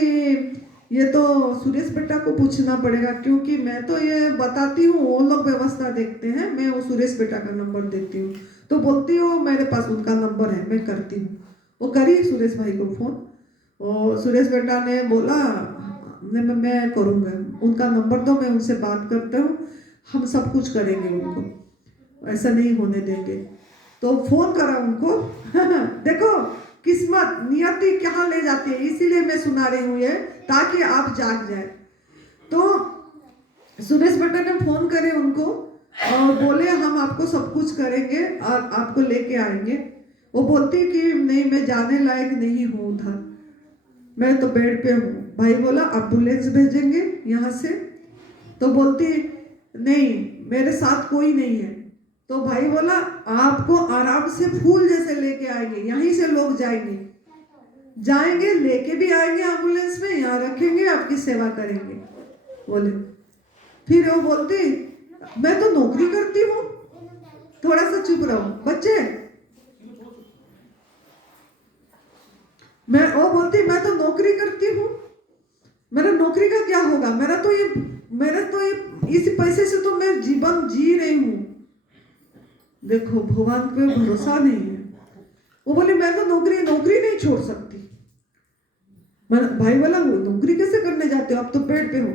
ये तो सुरेश बेटा को पूछना पड़ेगा, क्योंकि मैं तो ये बताती हूँ, वो लोग व्यवस्था देखते हैं, मैं वो सुरेश बेटा का नंबर देती हूँ। तो बोलती हो मेरे पास उनका नंबर है, मैं करती हूँ। वो करी सुरेश भाई को फोन, और सुरेश बेटा ने बोला मैं करूँगा, उनका नंबर दो, मैं उनसे बात करता हूँ, हम सब कुछ करेंगे, उनको ऐसा नहीं होने देंगे। तो फोन करा उनको देखो किस्मत, नियति कहाँ ले जाती है, इसीलिए मैं सुना रही हूँ ये, ताकि आप जाग जाए। तो सुरेश बेटा ने फोन करे उनको और बोले हम आपको सब कुछ करेंगे और आपको लेके आएंगे। वो बोलती कि नहीं, मैं जाने लायक नहीं हूँ उधर, मैं तो बेड पे हूँ। भाई बोला एम्बुलेंस भेजेंगे यहाँ से, तो बोलती नहीं मेरे साथ कोई नहीं है। तो भाई बोला आपको आराम से फूल जैसे लेके आएंगे, यहीं से लोग जाएंगे लेके भी आएंगे एम्बुलेंस में, यहाँ रखेंगे, आपकी सेवा करेंगे। बोले फिर वो बोलती मैं तो नौकरी करती हूँ, थोड़ा सा चुप रहो बच्चे। वो बोलती मैं तो नौकरी करती हूँ, मेरा नौकरी का क्या होगा, मेरा तो ये इस पैसे से तो मैं जीवन जी रही हूँ। देखो भगवान पे भरोसा नहीं है। वो बोली मैं तो नौकरी नहीं छोड़ सकती। भाई बोला वो नौकरी कैसे करने जाते हो, आप तो पेड़ पे हो।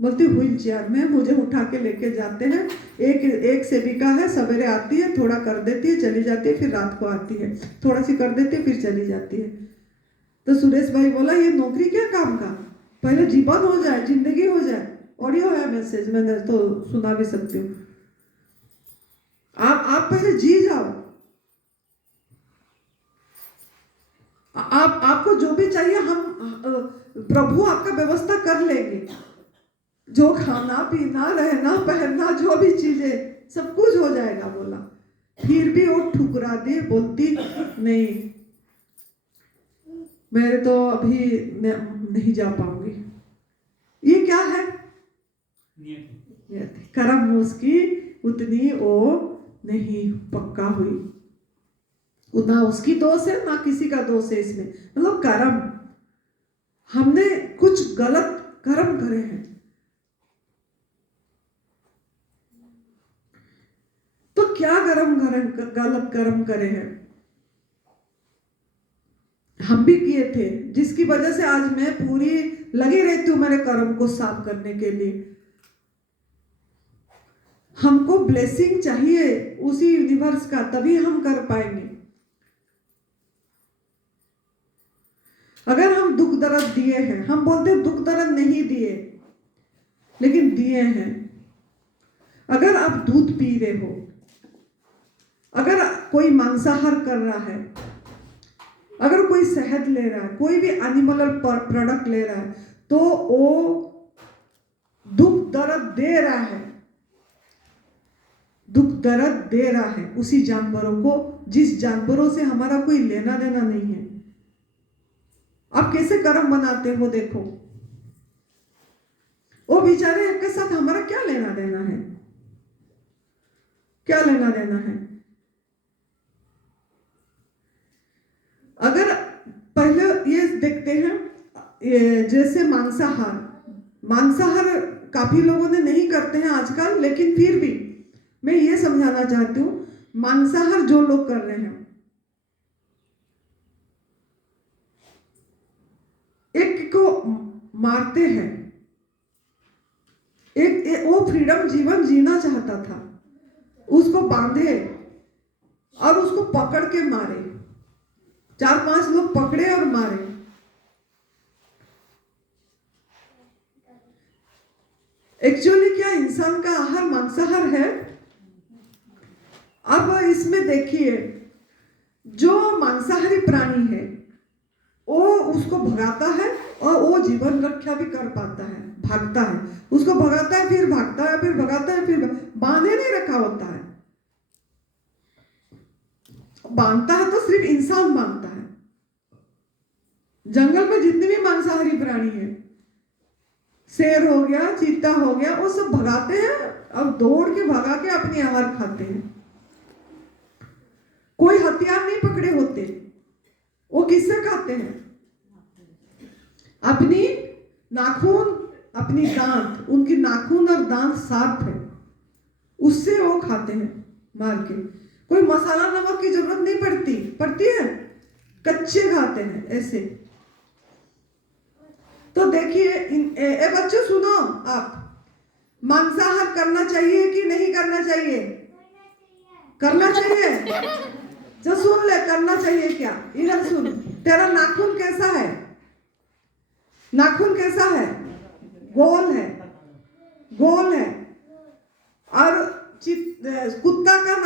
बोलती व्हील चेयर में मुझे उठा के लेके जाते हैं, एक सेविका है, सवेरे आती है, थोड़ा कर देती है, चली जाती है, फिर रात को आती है, थोड़ा सी कर देती है, फिर चली जाती है। तो सुरेश भाई बोला ये नौकरी क्या काम का, पहले जीवन हो जाए, जिंदगी हो जाए। ऑडियो है मैसेज, मैंने तो सुना भी सकती हूँ। आप पहले जी जाओ, आपको जो भी चाहिए प्रभु आपका व्यवस्था कर लेंगे। जो खाना पीना रहना पहनना जो भी चीजें सब कुछ हो जाएगा बोला। फिर भी वो ठुकरा दी, बोलती नहीं मैं तो अभी नहीं जा पाऊंगी। ये क्या है? नियति। कर्म उसकी उतनी वो नहीं पक्का हुई। ना उसकी दोष है ना किसी का दोष है इसमें, मतलब कर्म हमने कुछ गलत कर्म करे हैं। तो क्या गलत कर्म करे हैं? हम भी किए थे, जिसकी वजह से आज मैं पूरी लगी रहती हूँ मेरे कर्म को साफ करने के लिए। हमको ब्लेसिंग चाहिए उसी यूनिवर्स का, तभी हम कर पाएंगे। अगर हम दुख दर्द दिए हैं, हम बोलते हैं दुख दर्द नहीं दिए, लेकिन दिए हैं। अगर आप दूध पी रहे हो, अगर कोई मांसाहार कर रहा है, अगर कोई शहद ले रहा है, कोई भी एनिमल प्रोडक्ट ले रहा है, तो वो दुख दर्द दे रहा है, दुख दर्द दे रहा है उसी जानवरों को, जिस जानवरों से हमारा कोई लेना देना नहीं है। आप कैसे कर्म बनाते हो देखो। वो बेचारे के साथ हमारा क्या लेना देना है? क्या लेना देना है? अगर पहले ये देखते हैं, जैसे मांसाहार काफी लोगों ने नहीं करते हैं आजकल, लेकिन फिर भी मैं ये समझाना चाहती हूँ, मांसाहार जो लोग कर रहे हैं, एक को मारते हैं, एक वो फ्रीडम जीवन जीना चाहता था, उसको बांधे और उसको पकड़ के मारे, 4-5 लोग पकड़े और मारे। एक्चुअली क्या इंसान का आहार मांसाहार है? अब इसमें देखिए, जो मांसाहारी प्राणी है वो उसको भगाता है और वो जीवन रक्षा भी कर पाता है, भागता है, उसको भगाता है फिर भागता है, फिर भगाता है, फिर बांधे नहीं रखा होता है। बांधता है तो सिर्फ इंसान बांधता है। जंगल में जितने भी मांसाहारी प्राणी है, शेर हो गया, चीता हो गया, वो सब भगाते हैं और दौड़ के भगा के अपनी आहार खाते हैं। कोई हथियार नहीं पकड़े होते, वो किससे खाते हैं? अपनी नाखून, अपनी दांत, उनकी नाखून और दांत शार्प है, उससे वो खाते हैं मार के। कोई मसाला नमक की जरूरत नहीं पड़ती है, कच्चे खाते हैं ऐसे। तो देखिए बच्चों सुनो, आप मांसाहार करना चाहिए कि नहीं करना चाहिए? करना चाहिए। जो सुन ले, करना चाहिए क्या? इधर सुन, तेरा नाखून कैसा है? नाखून कैसा है? गोल है, गोल है। और कुत्ता का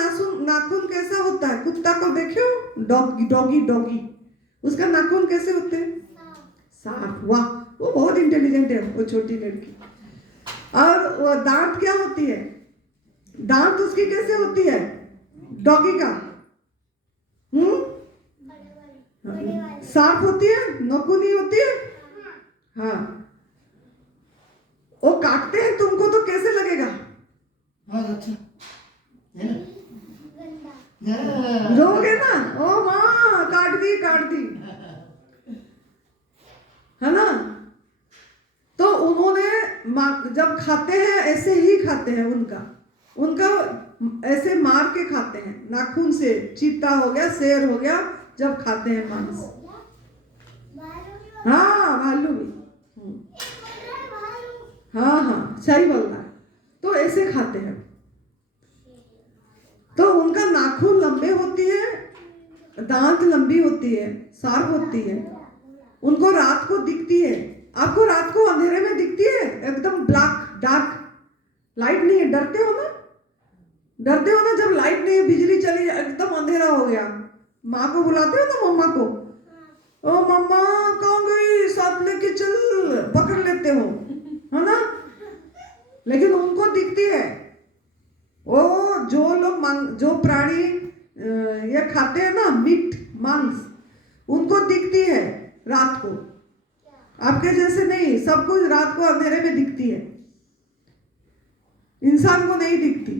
नाखून कैसा होता है? कुत्ता को देखो, डॉगी, उसका नाखून कैसे होते हैं? शार्प। वाह, वो बहुत इंटेलिजेंट है वो छोटी लड़की। और वो दांत क्या होती है? दांत उसकी कैसे होती है? डॉगी का शार्प होती है, नखूनी होती है। हाँ, वो काटते हैं तुमको तो कैसे लगेगा? अच्छा रोगे ना, ओ माँ काट दी, है ना? तो उन्होंने जब खाते हैं ऐसे ही खाते हैं, उनका ऐसे मार के खाते हैं नाखून से। चीता हो गया, शेर हो गया, जब खाते हैं मांस। हाँ, भालू भी। हाँ, सही बोल रहा है। तो ऐसे खाते हैं, तो उनका नाखून लंबे होती है, दांत लंबी होती है, शार्प होती है। उनको रात को दिखती है। आपको रात को अंधेरे में दिखती है एकदम ब्लैक डार्क, लाइट नहीं है, डरते हो ना जब लाइट नहीं है, बिजली चली, एकदम अंधेरा हो गया, माँ को बुलाते हो ना, मम्मा को, ओ मम्मा कहाँ गई, साथ लेके चल, पकड़ लेते हो, है ना। लेकिन उनको दिखती है, वो जो लोग जो प्राणी ये खाते हैं ना, मीट मांस, उनको दिखती है रात को। आपके जैसे नहीं, सब कुछ रात को अंधेरे में दिखती है, इंसान को नहीं दिखती।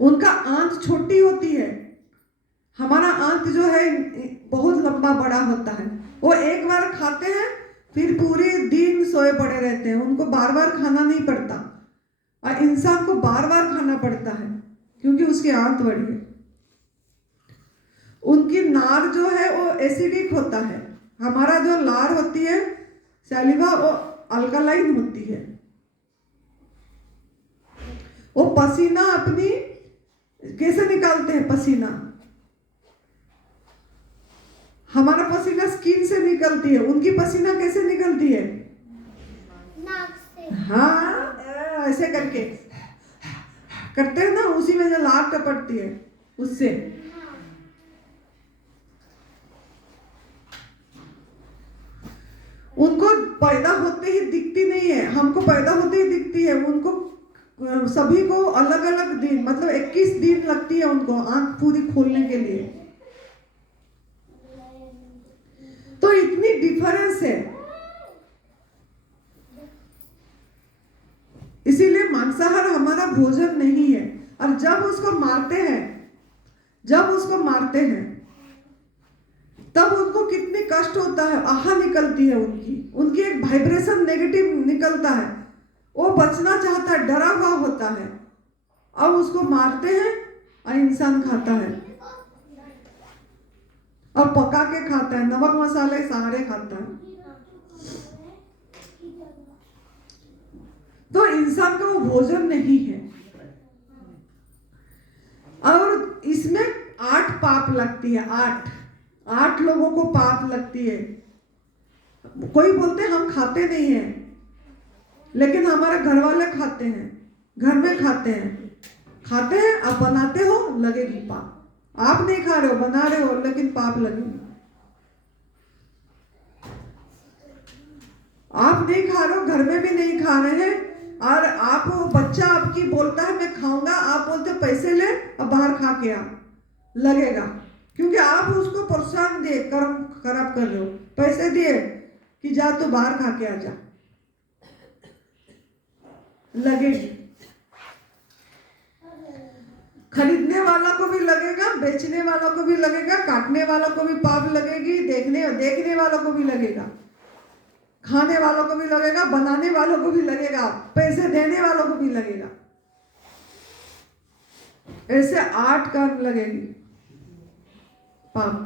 उनका आंख छोटी होती है, हमारा आंख जो है बहुत लंबा बड़ा होता है। वो एक बार खाते हैं फिर पूरे दिन सोए पड़े रहते हैं, उनको बार बार खाना नहीं पड़ता। और इंसान को बार बार खाना पड़ता है क्योंकि उसकी आंत बड़ी है। उनकी नार जो है वो एसिडिक होता है, हमारा जो लार होती है सैलिवा वो अल्कलाइन होती है। वो पसीना अपनी कैसे निकालते हैं, पसीना हमारा पसीना स्किन से निकलती है, उनकी पसीना कैसे निकलती है, नाक से। हाँ ऐसे करके करते हैं ना, उसी में जो लार टपकती है उससे। उनको पैदा होते ही दिखती नहीं है, हमको पैदा होते ही दिखती है। उनको सभी को अलग अलग दिन, मतलब 21 दिन लगती है उनको आंख पूरी खोलने के लिए। तो इतनी डिफरेंस है, इसीलिए मांसाहार हमारा भोजन नहीं है। और जब उसको मारते हैं तब उनको कितनी कष्ट होता है, आहा निकलती है उनकी एक वाइब्रेशन नेगेटिव निकलता है, वो बचना चाहता है, डरा हुआ होता है। अब उसको मारते हैं और इंसान खाता है और पका के खाता है, नमक मसाले सारे खाता है। तो इंसान का वो भोजन नहीं है। और इसमें 8 पाप लगती है, 8 लोगों को पाप लगती है। कोई बोलते हैं हम खाते नहीं हैं, लेकिन हमारे घर वाले खाते हैं, घर में खाते हैं। आप बनाते हो लगेगी पाप, आप नहीं खा रहे हो बना रहे हो लेकिन पाप लगेगी। आप नहीं खा रहे हो, घर में भी नहीं खा रहे हैं, और आप बच्चा आपकी बोलता है मैं खाऊंगा, आप बोलते पैसे ले अब बाहर खा के आ, लगेगा। क्योंकि आप उसको प्रोत्साहन दिए, कर्म खराब कर रहे हो, पैसे दिए कि जा तो बाहर खा के आ जा, लगेगी। खरीदने वाला को भी लगेगा, बेचने वालों को भी लगेगा, काटने वालों को भी पाप लगेगी, देखने वालों को भी लगेगा, खाने वालों को भी लगेगा, बनाने वालों को भी लगेगा, पैसे देने वालों को भी लगेगा। ऐसे 8 कर्म लगेगी पाप।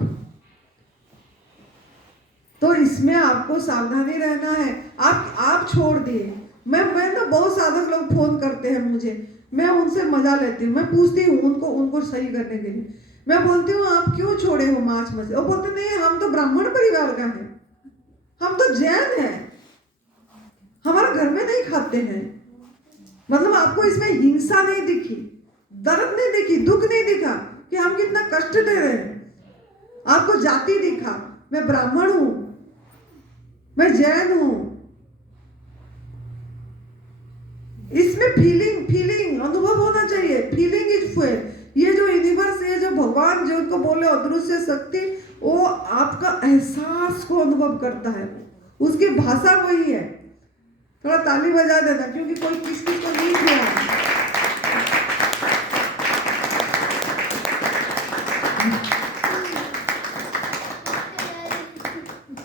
तो इसमें आपको सावधानी रहना है। आप छोड़ दिए। मैं ना बहुत साधक लोग फोन करते हैं मुझे, मैं उनसे मजा लेती हूँ, मैं पूछती हूँ उनको सही करने के लिए। मैं बोलती हूँ आप क्यों छोड़े हो मांस मछली? वो बोलते नहीं हम तो ब्राह्मण परिवार का है, हम तो जैन हैं, हमारे घर में नहीं खाते हैं। मतलब आपको इसमें हिंसा नहीं दिखी, दर्द नहीं दिखी, दुख नहीं दिखा कि हम कितना कष्ट दे रहे हैं। आपको जाति दिखा, मैं ब्राह्मण हूं, मैं जैन हूं। इसमें फीलिंग अनुभव होना चाहिए। Feeling is fuel. ये जो यूनिवर्स, ये जो भगवान जो उनको बोले अदृश्य शक्ति, वो आपका एहसास को अनुभव करता है, उसकी भाषा वही है। थोड़ा ताली बजा देना क्योंकि कोई किस को नहीं किया।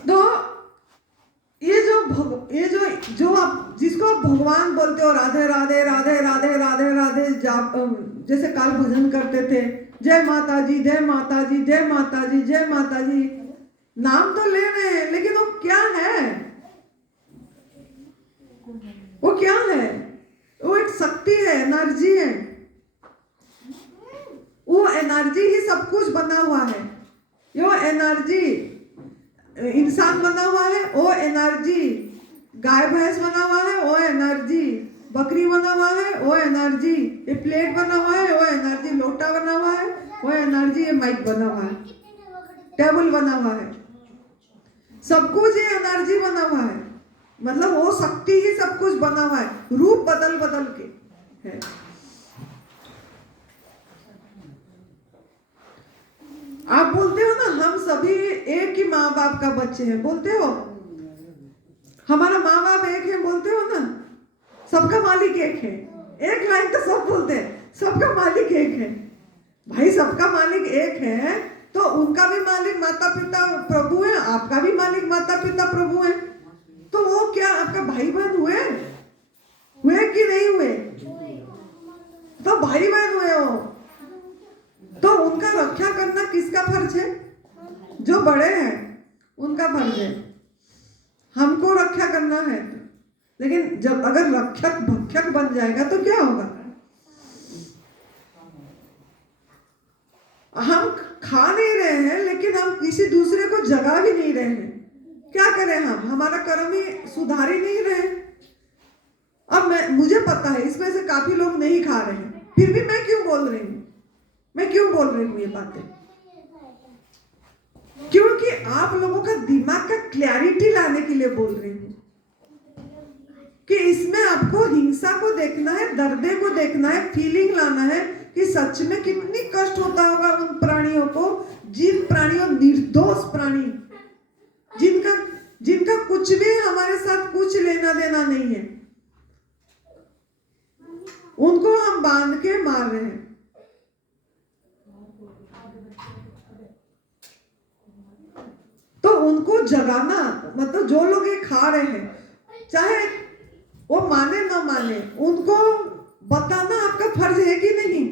तो ये जो आप जिसको आप भगवान बोलते हो, राधे राधे राधे राधे राधे राधे जाप, जैसे काल भजन करते थे, जय माता जी जय माता जी जय माता जी जय माता जी, नाम तो ले रहे हैं लेकिन वो क्या है? वो क्या है? वो एक शक्ति है, एनर्जी है। वो एनर्जी ही सब कुछ बना हुआ है। वो एनर्जी इंसान बना हुआ है, वो एनर्जी गाय भैंस बना हुआ है, वो एनर्जी बकरी बना हुआ है, वो एनर्जी प्लेट बना हुआ है, वो एनर्जी लोटा बना हुआ है, वो एनर्जी ये माइक बना हुआ है, टेबल बना हुआ है, सब कुछ ये एनर्जी बना हुआ है। मतलब वो शक्ति ही सब कुछ बना हुआ है, रूप बदल बदल के है। आप बोलते हो ना हम सभी एक ही माँ बाप का बच्चे हैं, बोलते हो हमारा माँ बाप एक है, बोलते हो ना सबका मालिक एक है। एक लाइन तो सब बोलते हैं, सबका मालिक एक है। भाई सबका मालिक एक है तो उनका भी मालिक माता पिता प्रभु है, आपका भी मालिक माता पिता प्रभु है। तो वो क्या आपका भाई बहन हुए कि नहीं हुए? तो भाई बहन हुए हो तो उनका रक्षा करना किसका फर्ज है? जो बड़े हैं उनका फर्ज है, हमको रक्षा करना है। लेकिन जब अगर रक्षक भक्षक बन जाएगा तो क्या होगा? हम खा नहीं रहे हैं लेकिन हम किसी दूसरे को जगा भी नहीं रहे हैं। क्या करें हम? हमारा कर्म ही सुधार ही नहीं रहे। अब मुझे पता है इसमें से काफी लोग नहीं खा रहे हैं, फिर भी मैं क्यों बोल रही हूँ? मैं क्यों बोल रही हूँ ये बातें? क्योंकि आप लोगों का दिमाग का क्लैरिटी लाने के लिए बोल रही हूँ कि इसमें आपको हिंसा को देखना है, दर्दे को देखना है, फीलिंग लाना है कि सच में कितनी कष्ट होता होगा उन प्राणियों को, जिन प्राणियों, निर्दोष प्राणी जिनका कुछ भी हमारे साथ कुछ लेना देना नहीं है, उनको हम बांध के मार रहे हैं। तो उनको जगाना, मतलब जो लोग ये खा रहे हैं, चाहे वो माने ना माने, उनको बताना आपका फर्ज है कि नहीं?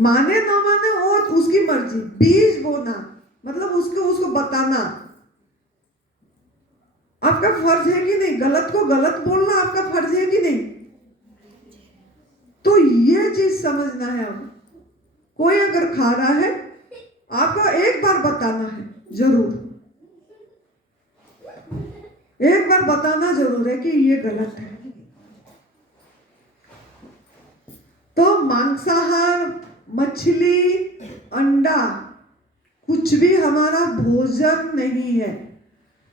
माने ना माने वो उसकी मर्जी। बीज बोना मतलब उसको बताना आपका फर्ज है कि नहीं? गलत को गलत बोलना आपका फर्ज है कि नहीं? तो ये चीज समझना है। अब कोई अगर खा रहा है आपको एक बार बताना है, जरूर एक बार बताना जरूर है कि ये गलत है। तो मांसाहार, मछली, अंडा कुछ भी हमारा भोजन नहीं है।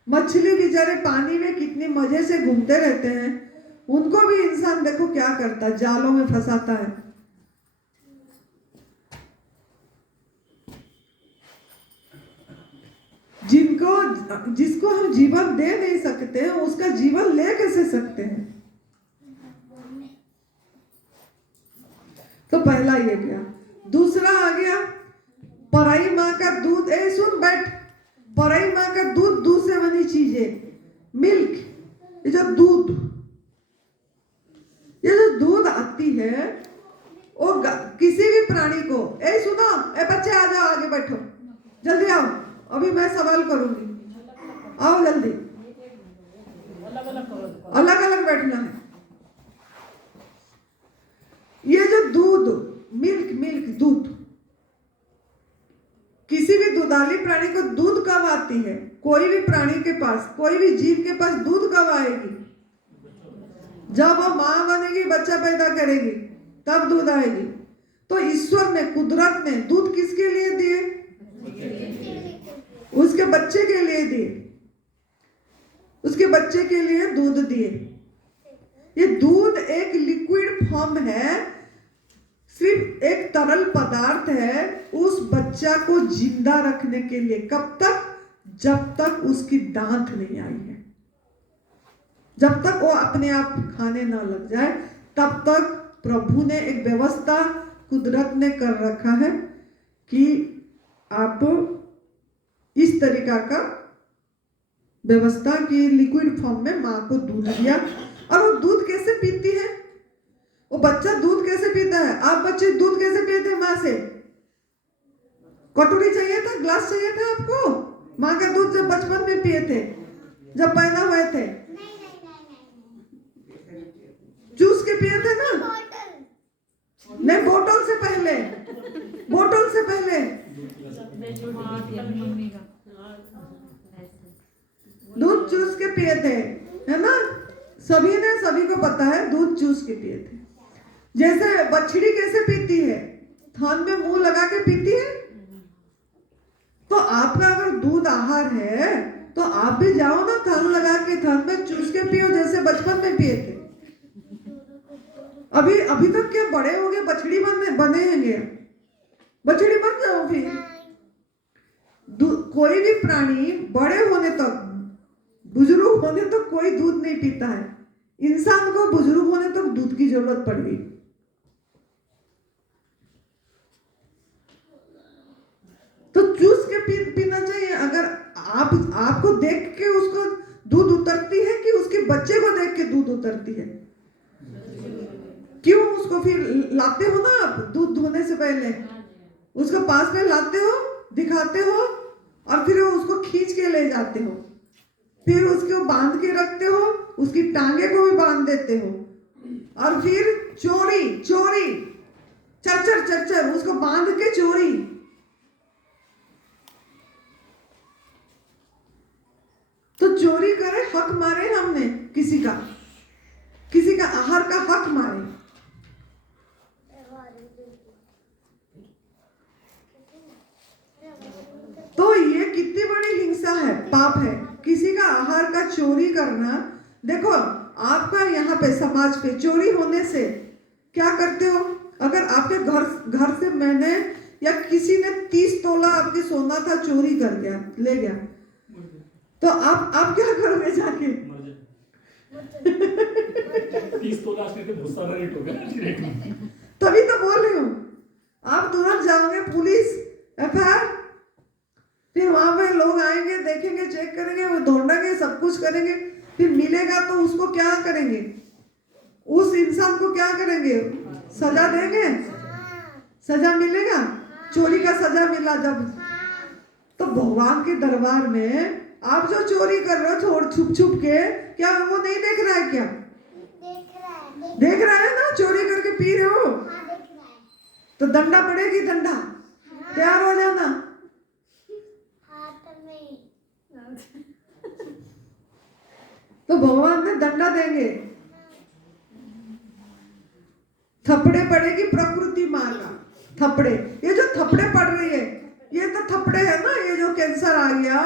मछली बेचारे पानी में कितने मजे से घूमते रहते हैं, उनको भी इंसान देखो क्या करता है, जालों में फंसाता है। जिसको हम जीवन दे नहीं सकते हैं उसका जीवन ले कैसे सकते हैं? तो पहला ये गया। दूसरा आ गया पराई माँ का दूध। सुन बैठ, पराई माँ का दूध से बनी चीजें, मिल्क, ये जो दूध आती है वो किसी भी प्राणी को, सुनो बच्चे आ जाओ, आगे बैठो, जल्दी आओ, अभी मैं सवाल करूंगी, आओ जल्दी, अलग अलग बैठना है। ये जो दूध, दूध, किसी भी दुधाली प्राणी को दूध कब आती है? कोई भी प्राणी के पास, कोई भी जीव के पास दूध कब आएगी? जब वो मां बनेगी, बच्चा पैदा करेगी, तब दूध आएगी। तो ईश्वर ने, कुदरत ने दूध किसके लिए दिए? उसके बच्चे के लिए दिए, उसके बच्चे के लिए दूध दिए। ये दूध एक लिक्विड फॉर्म है, सिर्फ एक तरल पदार्थ है उस बच्चा को जिंदा रखने के लिए। कब तक? जब तक उसकी दांत नहीं आई है, जब तक वो अपने आप खाने ना लग जाए, तब तक प्रभु ने एक व्यवस्था, कुदरत ने कर रखा है कि आप इस तरीका का व्यवस्था की लिक्विड फॉर्म में माँ को दूध दिया। और वो दूध कैसे पीती है? वो बच्चा दूध कैसे पीता है? आप बच्चे दूध कैसे पीते हैं माँ से? कटोरी चाहिए था, ग्लास चाहिए था आपको? माँ का दूध जब बचपन में पिए थे, जब पैदा हुए थे, जूस के पिए थे ना? नहीं, बोतल से पहले, बोतल से पहले दूध चूस के पिए थे, है ना? सभी को पता है दूध चूस के पिए थे। जैसे बछड़ी कैसे पीती है? थान में मुंह लगा के पीती है। तो आपका अगर दूध आहार है तो आप भी जाओ ना थान लगा के, थान में चूस के पियो जैसे बचपन में पिए थे। अभी अभी तक क्या बड़े हो गए, बछड़ी बने हैंगे, बछड़ी बन जाओ फिर। कोई भी प्राणी बड़े होने तक, बुजुर्ग होने तक कोई दूध नहीं पीता है। इंसान को बुजुर्ग होने तक दूध की जरूरत पड़ गई। तो चूस के पीना चाहिए। अगर आपको देख के उसको दूध उतरती है कि उसके बच्चे को देख के दूध उतरती है? क्यों उसको फिर लाते हो ना आप दूध धोने से पहले, उसको पास में लाते हो, दिखाते हो और फिर उसको खींच के ले जाते हो, फिर उसको बांध के रखते हो, उसकी टांगे को भी बांध देते हो और फिर चोरी चोरी चर चर चर उसको बांध के चोरी। तो चोरी करे, हक मारे हमने किसी का आहार का हक मारे। तो ये कितनी बड़ी हिंसा है, पाप है, किसी का आहार का चोरी करना। देखो आपका यहाँ पे समाज पे चोरी होने से क्या करते हो? अगर आपके घर से मैंने या किसी ने 30 तोला आपके सोना था चोरी कर गया, ले गया, तो आप क्या करोगे जाके? 30 तोला के बहुत सारा रेट हो गया। तभी तो बोल रही हूँ, आप तुरंत जाओगे पुलिस FIR, फिर वहां पे लोग आएंगे, देखेंगे, चेक करेंगे, वो ढूंढेंगे, सब कुछ करेंगे, फिर मिलेगा तो उसको क्या करेंगे? उस इंसान को क्या करेंगे? सजा देंगे, सजा मिलेगा, चोरी का सजा मिला जब। तो भगवान के दरबार में आप जो चोरी कर रहे हो थोड़ा छुप छुप के, क्या वो नहीं देख रहा है? क्या देख रहा है ना? चोरी करके पी रहे हो तो दंडा पड़ेगी, दंडा। तैयार हो जाना। तो भगवान ने दंडा देंगे, थप्पड़े पड़ेगी प्रकृति माँ का थप्पड़े। ये जो थप्पड़े पड़ रही है, ये तो थप्पड़े है ना। ये जो कैंसर आ गया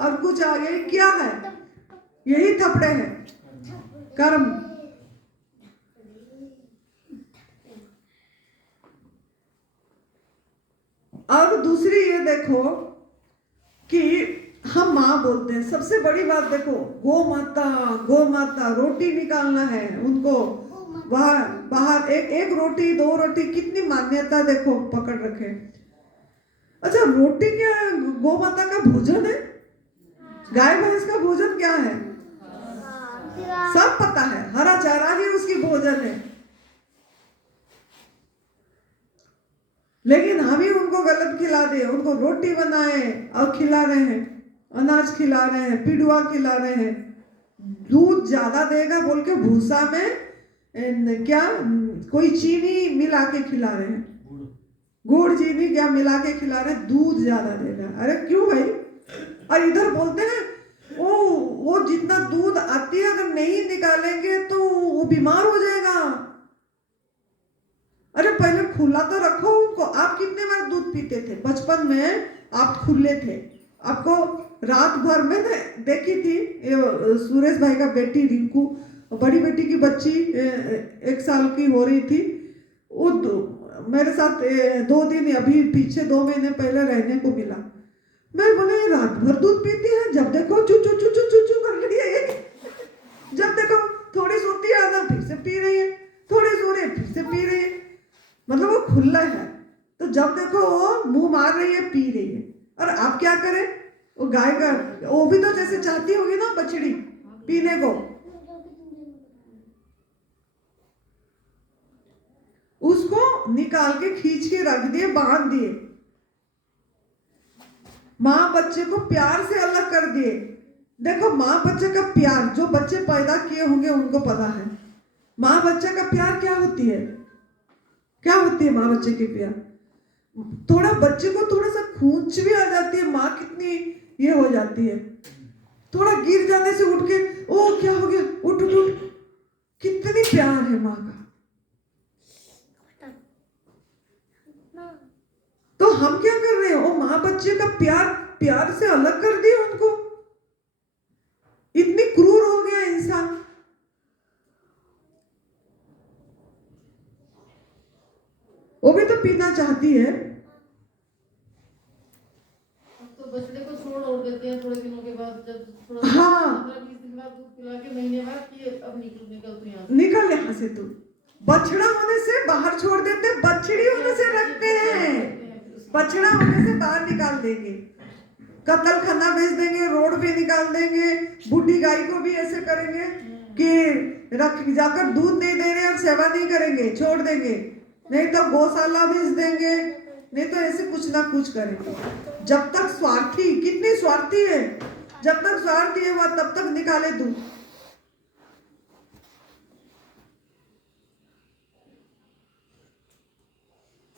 और कुछ आ गया, क्या है? यही थप्पड़े है, कर्म। और दूसरी ये देखो कि हम माँ बोलते हैं, सबसे बड़ी बात देखो, गौ माता रोटी निकालना है उनको बाहर एक रोटी 2 रोटी, कितनी मान्यता देखो पकड़ रखे। अच्छा, रोटी क्या गौ माता का भोजन है? गाय भैंस का भोजन क्या है? सब पता है, हरा चारा ही उसकी भोजन है। लेकिन हम ही उनको गलत खिला दे, उनको रोटी बनाए और खिला रहे हैं, अनाज खिला रहे हैं, पिडुआ खिला रहे हैं, दूध ज्यादा देगा बोल के भूसा में क्या कोई चीनी मिला के खिला रहे हैं, गुड़ चीनी क्या मिला के खिला रहे हैं, दूध ज्यादा देगा। अरे क्यों भाई? और इधर बोलते हैं वो जितना दूध आती है अगर नहीं निकालेंगे तो वो बीमार हो जाएगा। अरे पहले खुला तो रखो उनको। आप कितने बार दूध पीते थे बचपन में? आप खुले थे, आपको रात भर में देखी थी सुरेश भाई का बेटी रिंकू, बड़ी बेटी की बच्ची 1 साल की हो रही थी, वो मेरे साथ 2 दिन अभी पीछे 2 महीने पहले रहने को मिला। मैं बोले रात भर दूध पीती है, जब देखो चू चू चू चू चू चू कर रही है, जब देखो थोड़ी सोती है ना फिर से पी रही है, थोड़ी सो रही है फिर से पी रही है। मतलब वो खुला है, तो जब देखो वो मुंह मार रही है, पी रही है। और आप क्या करें? वो गाय का, वो भी तो जैसे चाहती होगी ना बछड़ी पीने को, उसको निकाल के खींच के रख दिए, बांध दिए। माँ बच्चे को प्यार से अलग कर दिए। देखो माँ बच्चे का प्यार, जो बच्चे पैदा किए होंगे उनको पता है माँ बच्चे का प्यार क्या होती है। क्या होती है माँ बच्चे की प्यार? थोड़ा बच्चे को थोड़ा सा खूंच भी आ जाती है, माँ कितनी ये हो जाती है, थोड़ा गिर जाने से उठ के ओ क्या हो गया, उठ उठ उठ, कितनी प्यार है माँ का। हम क्या कर रहे हैं, वो माँ बच्चे का प्यार से अलग कर दिया उनको। इतनी क्रूर हो गया इंसान। वो भी तो पीना चाहती है। तो बछड़े को छोड़ देते हैं थोड़े दिनों के बाद, जब थोड़ा हाँ। 15-20 दिन बाद दूध पिला के महीने बाद कि अब निकल तू यहाँ से। निकल यहाँ से तू। बछड़ा होने से बाहर छोड़ देते, बछड़ी होने से रखते हैं। बछड़ा होने से बाहर निकाल देंगे, कत्ल खाना भेज देंगे, रोड पे निकाल देंगे। बूढ़ी गाय को भी ऐसे करेंगे कि रख जाकर दूध नहीं दे रहे और सेवा नहीं करेंगे, छोड़ देंगे, नहीं तो गौशाला भेज देंगे, नहीं तो ऐसे कुछ ना कुछ करेंगे। जब तक स्वार्थी, कितनी स्वार्थी है, जब तक स्वार्थी है वह तब तक निकाले दूध।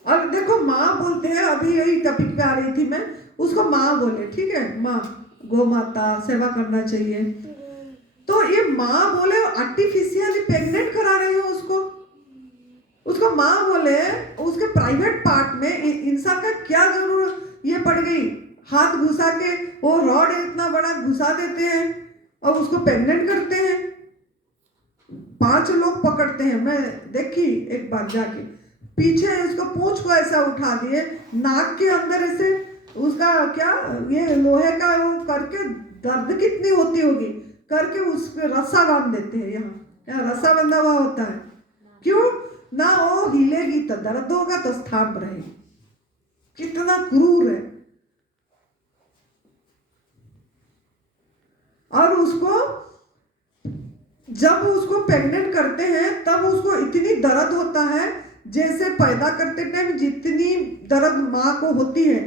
और देखो माँ बोलते हैं, अभी यही टॉपिक पे आ रही थी मैं, उसको माँ बोले, ठीक है, माँ, गौ माता, सेवा करना चाहिए। तो ये माँ बोले, आर्टिफिशियली प्रेग्नेंट करा रहे हो उसको माँ बोले। उसके प्राइवेट पार्ट में इंसान का क्या जरूरत ये पड़ गई, हाथ घुसा के वो रॉड इतना बड़ा घुसा देते हैं और उसको प्रेग्नेंट करते हैं। 5 लोग पकड़ते हैं, मैं देखी एक बार जाके, पीछे उसको पूंछ को ऐसा उठा दिए, नाक के अंदर ऐसे उसका क्या ये लोहे का वो करके, दर्द कितनी होती होगी करके उस पे रस्सा बांध देते हैं। यहाँ रस्सा बंधा हुआ होता है, क्यों ना वो हिलेगी तो दर्द होगा तो स्थान रहेगी। कितना क्रूर है। और उसको जब उसको प्रेग्नेंट करते हैं तब उसको इतनी दर्द होता है, जैसे पैदा करते टाइम जितनी दर्द माँ को होती है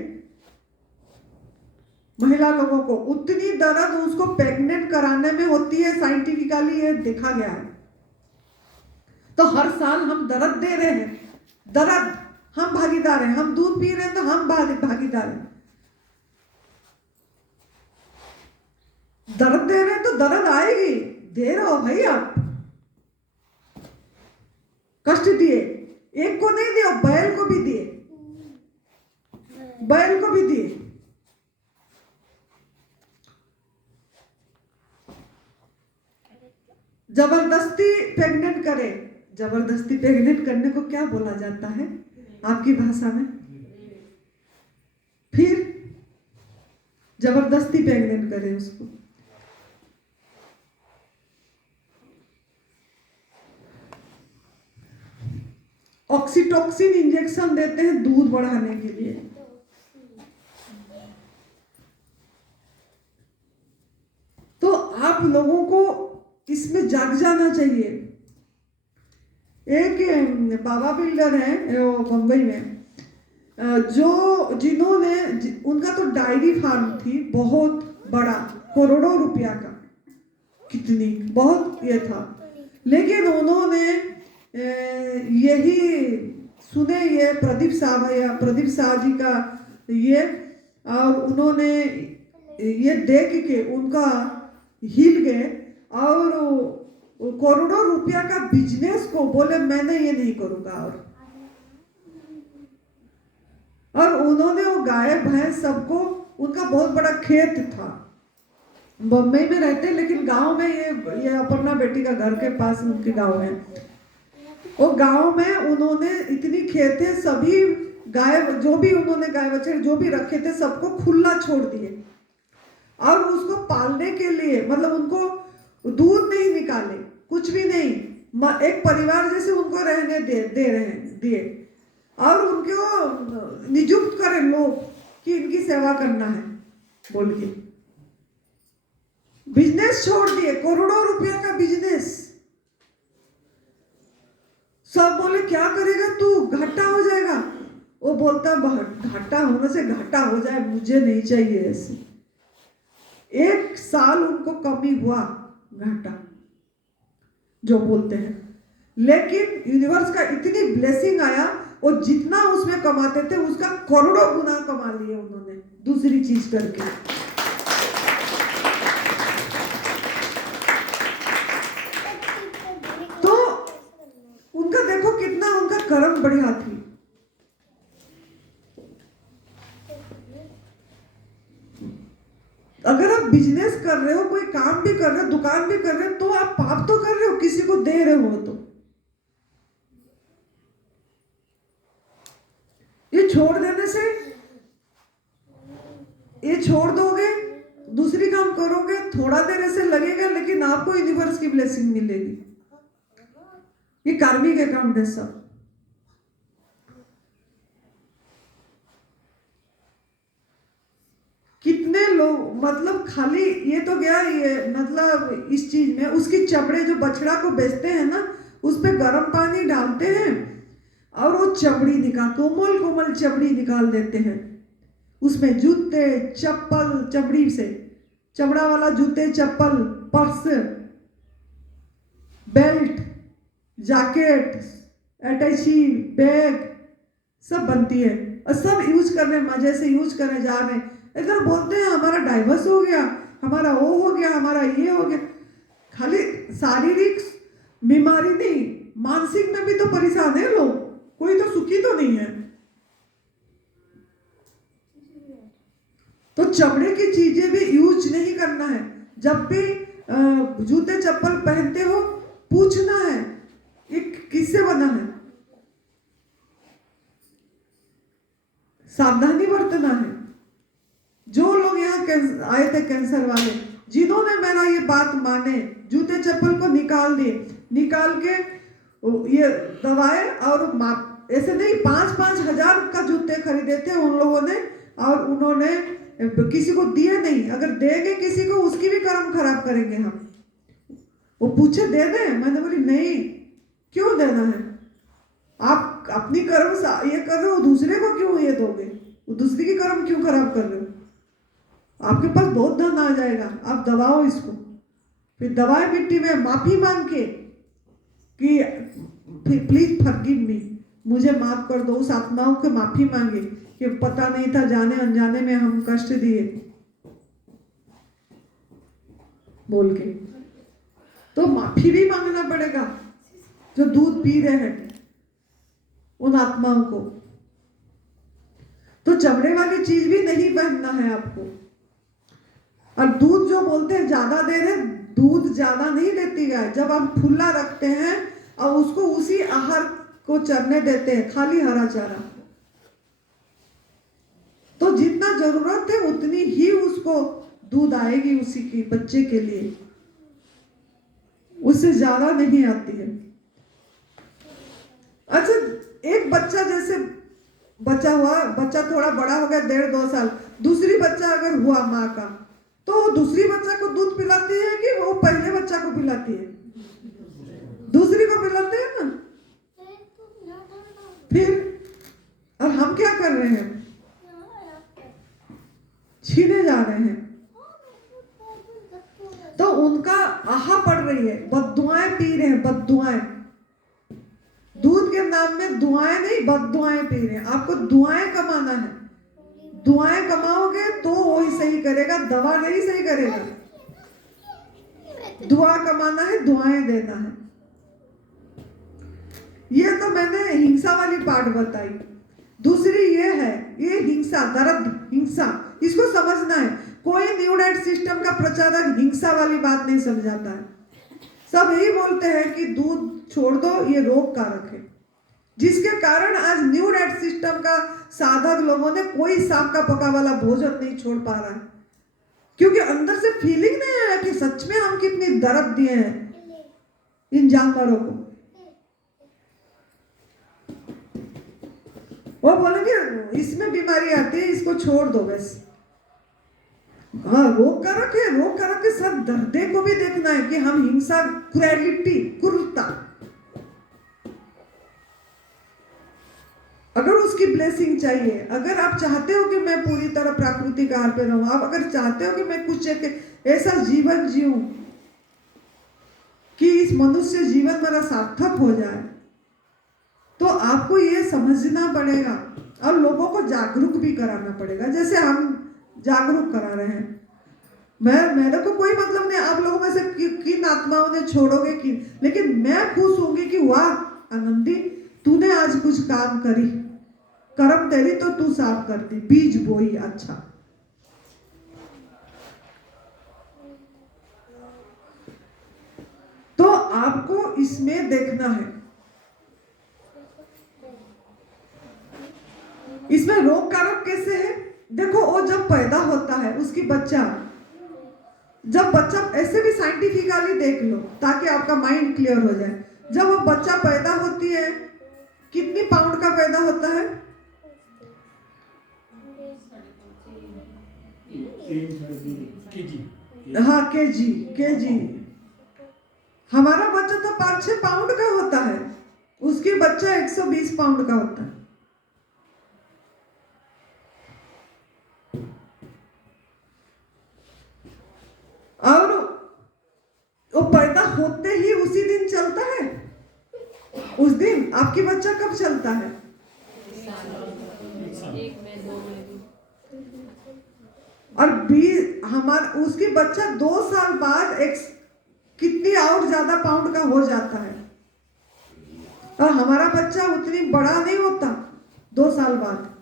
महिला लोगों को, उतनी दर्द उसको प्रेग्नेंट कराने में होती है। साइंटिफिकली ये देखा गया है। तो हर साल हम दर्द दे रहे हैं, दर्द हम भागीदार हैं, हम दूध पी रहे हैं तो हम भागीदार हैं। दर्द दे रहे हैं तो दर्द आएगी, दे रहे हो भाई आप। कष्ट दिए, एक को नहीं दिया, बैल को भी दिए, बैल को भी दिए। जबरदस्ती प्रेग्नेंट करे। जबरदस्ती प्रेग्नेंट करने को क्या बोला जाता है आपकी भाषा में? फिर जबरदस्ती प्रेग्नेंट करे उसको। ऑक्सीटोसिन इंजेक्शन देते हैं दूध बढ़ाने के लिए। तो आप लोगों को इसमें जाग जाना चाहिए। एक बाबा बिल्डर है वो मुंबई में, जिन्होंने उनका तो डायरी फार्म थी बहुत बड़ा, करोड़ों रुपया का, कितनी बहुत ये था। लेकिन उन्होंने यही सुने, ये प्रदीप शाह जी का ये, और उन्होंने ये देख के उनका हिल गए और करोड़ों रुपया का बिजनेस को बोले मैंने ये नहीं करूंगा। और उन्होंने वो गाय भैंस सबको, उनका बहुत बड़ा खेत था, बम्बई में रहते लेकिन गांव में, ये अपर्णा बेटी का घर के पास उनके गांव है। वो गांव में उन्होंने इतनी खेत है, सभी गाय जो भी उन्होंने गाय बछड़े जो भी रखे थे सबको खुला छोड़ दिए। और उसको पालने के लिए मतलब उनको दूध नहीं निकाले, कुछ भी नहीं, एक परिवार जैसे उनको रहने दिए और उनको नियुक्त करे लोग कि इनकी सेवा करना है बोल के। बिजनेस छोड़ दिए, करोड़ों रुपया का बिजनेस। सब बोले क्या करेगा तू, घाटा हो जाएगा। वो बोलता घाटा होने से घाटा हो जाए मुझे नहीं चाहिए ऐसे। 1 साल उनको कमी हुआ घाटा जो बोलते हैं, लेकिन यूनिवर्स का इतनी ब्लेसिंग आया, वो जितना उसमें कमाते थे उसका करोड़ों गुना कमा लिए उन्होंने दूसरी चीज करके। तो उनका देखो कितना उनका कर्म बढ़िया थी। कोई काम भी कर रहे हो, दुकान भी कर रहे हो, तो आप पाप तो कर रहे हो, किसी को दे रहे हो। तो ये छोड़ देने से, ये छोड़ दोगे, दूसरी काम करोगे, थोड़ा देर ऐसे लगेगा, लेकिन आपको यूनिवर्स की ब्लेसिंग मिलेगी। ये कार्मिक अकाउंट है सब। कितने लोग, मतलब खाली ये तो गया, ये मतलब इस चीज में उसकी चमड़े जो बछड़ा को बेचते हैं ना, उस पे गर्म पानी डालते हैं और वो चमड़ी निकाल, कोमल कोमल चमड़ी निकाल देते हैं। उसमें जूते चप्पल, चमड़ी से चमड़ा वाला जूते चप्पल, पर्स, बेल्ट, जैकेट, अटैची, बैग सब बनती है। और सब यूज कर रहे हैं, मजे से यूज करने जा रहे हैं। इधर बोलते हैं हमारा डाइवर्स हो गया, हमारा वो हो गया, हमारा ये हो गया। खाली शारीरिक बीमारी नहीं, मानसिक में भी तो परेशान है लोग, कोई तो सुखी तो नहीं है। तो चमड़े की चीजें भी यूज नहीं करना है। जब भी जूते चप्पल पहनते हो, पूछना है ये किससे बना है, सावधानी बरतना है। जो लोग यहाँ आए थे कैंसर वाले, जिन्होंने मेरा ये बात माने, जूते चप्पल को निकाल दिए, निकाल के ये दवाएं, और ऐसे नहीं 5-5 हजार का जूते खरीदे थे उन लोगों ने, और उन्होंने किसी को दिए नहीं। अगर देंगे किसी को, उसकी भी कर्म खराब करेंगे हम। वो पूछे दे दें, मैंने बोली नहीं, क्यों देना है? आप अपनी कर्म ये कर रहे हो, दूसरे को क्यों ये दोगे? वो दूसरी की कर्म क्यों खराब कर रहे हो? आपके पास बहुत धन आ जाएगा, आप दबाओ इसको। फिर दवाई मिट्टी में माफी मांग के कि प्लीज फॉरगिव मी, मुझे माफ कर दो। उस आत्माओं को माफी मांगे कि पता नहीं था, जाने अनजाने में हम कष्ट दिए बोल के। तो माफी भी मांगना पड़ेगा जो दूध पी रहे हैं उन आत्माओं को। तो चमड़े वाली चीज भी नहीं पहनना है आपको। और दूध जो बोलते हैं ज्यादा दे रहे, दूध ज्यादा नहीं देती गाय। जब हम खुला रखते हैं और उसको उसी आहार को चरने देते हैं, खाली हरा चारा, तो जितना जरूरत है उतनी ही उसको दूध आएगी उसी की बच्चे के लिए, उससे ज्यादा नहीं आती है। अच्छा, एक बच्चा जैसे बच्चा थोड़ा बड़ा हो गया, 1.5-2 साल, दूसरी बच्चा अगर हुआ माँ का, तो दूसरी बच्चा को दूध पिलाती है कि वो पहले बच्चा को पिलाती है? दूसरी को पिलाते हैं ना। फिर और हम क्या कर रहे हैं? छीने जा रहे हैं। तो उनका आहा पड़ रही है, बद्दुआएं पी रहे हैं, बद्दुआएं। दूध के नाम में दुआएं नहीं, बद्दुआएं पी रहे हैं। आपको दुआएं कमाना है, दुआएं कमाओगे तो वही सही करेगा, दवा नहीं सही करेगा। दुआ कमाना है, दुआएं देना है। ये तो मैंने हिंसा वाली पार्ट बताई। दूसरी ये है, ये हिंसा, दर्द, हिंसा, इसको समझना है। कोई न्यू डाइट सिस्टम का प्रचारक हिंसा वाली बात नहीं समझाता है। सब यही बोलते हैं कि दूध छोड़ दो, ये रोग कारक है, जिसके कारण आज न्यू डाइट सिस्टम का साधक लोगों ने कोई सांप का पका वाला भोजन नहीं छोड़ पा रहा है, क्योंकि अंदर से फीलिंग नहीं आया कि सच में हम कितनी दर्द दिए हैं इन जानवरों को। वो बोलेंगे इसमें बीमारी आती है, इसको छोड़ दो बस। हाँ, रोग कारक है, रोग कारक के साथ दर्दे को भी देखना है कि हम हिंसा, क्रूरता, क्रूरता, अगर उसकी ब्लेसिंग चाहिए, अगर आप चाहते हो कि मैं पूरी तरह प्राकृतिक आहार पे रहूं, आप अगर चाहते हो कि मैं कुछ एक ऐसा जीवन जीऊं कि इस मनुष्य जीवन मेरा सार्थक हो जाए, तो आपको ये समझना पड़ेगा और लोगों को जागरूक भी कराना पड़ेगा, जैसे हम जागरूक करा रहे हैं। मेरे को कोई मतलब नहीं आप लोगों में से किन आत्माओं ने छोड़ोगे कि, लेकिन मैं खुश होंगी कि वाह आनंदी, तूने आज कुछ काम करी, कर्म तेरी तो तू साफ करती, बीज बोई। अच्छा, इसमें देखना है। इसमें रोग कारक कैसे है? देखो, वो जब पैदा होता है उसकी बच्चा, जब बच्चा, ऐसे भी साइंटिफिकली देख लो ताकि आपका माइंड क्लियर हो जाए। जब वो बच्चा पैदा होती है, कितनी पाउंड का पैदा होता है? 3-3 हाँ, केजी। हमारा बच्चा तो 5-6 पाउंड का होता है, उसकी बच्चा 120 पाउंड का होता है। और वो पैदा होते ही उसी दिन चलता है। उस दिन आपकी बच्चा कब चलता है? 1 में 2 में भी। और हमारा उसकी बच्चा 2 साल बाद कितनी और ज्यादा पाउंड का हो जाता है। और हमारा बच्चा उतनी बड़ा नहीं होता 2 साल बाद।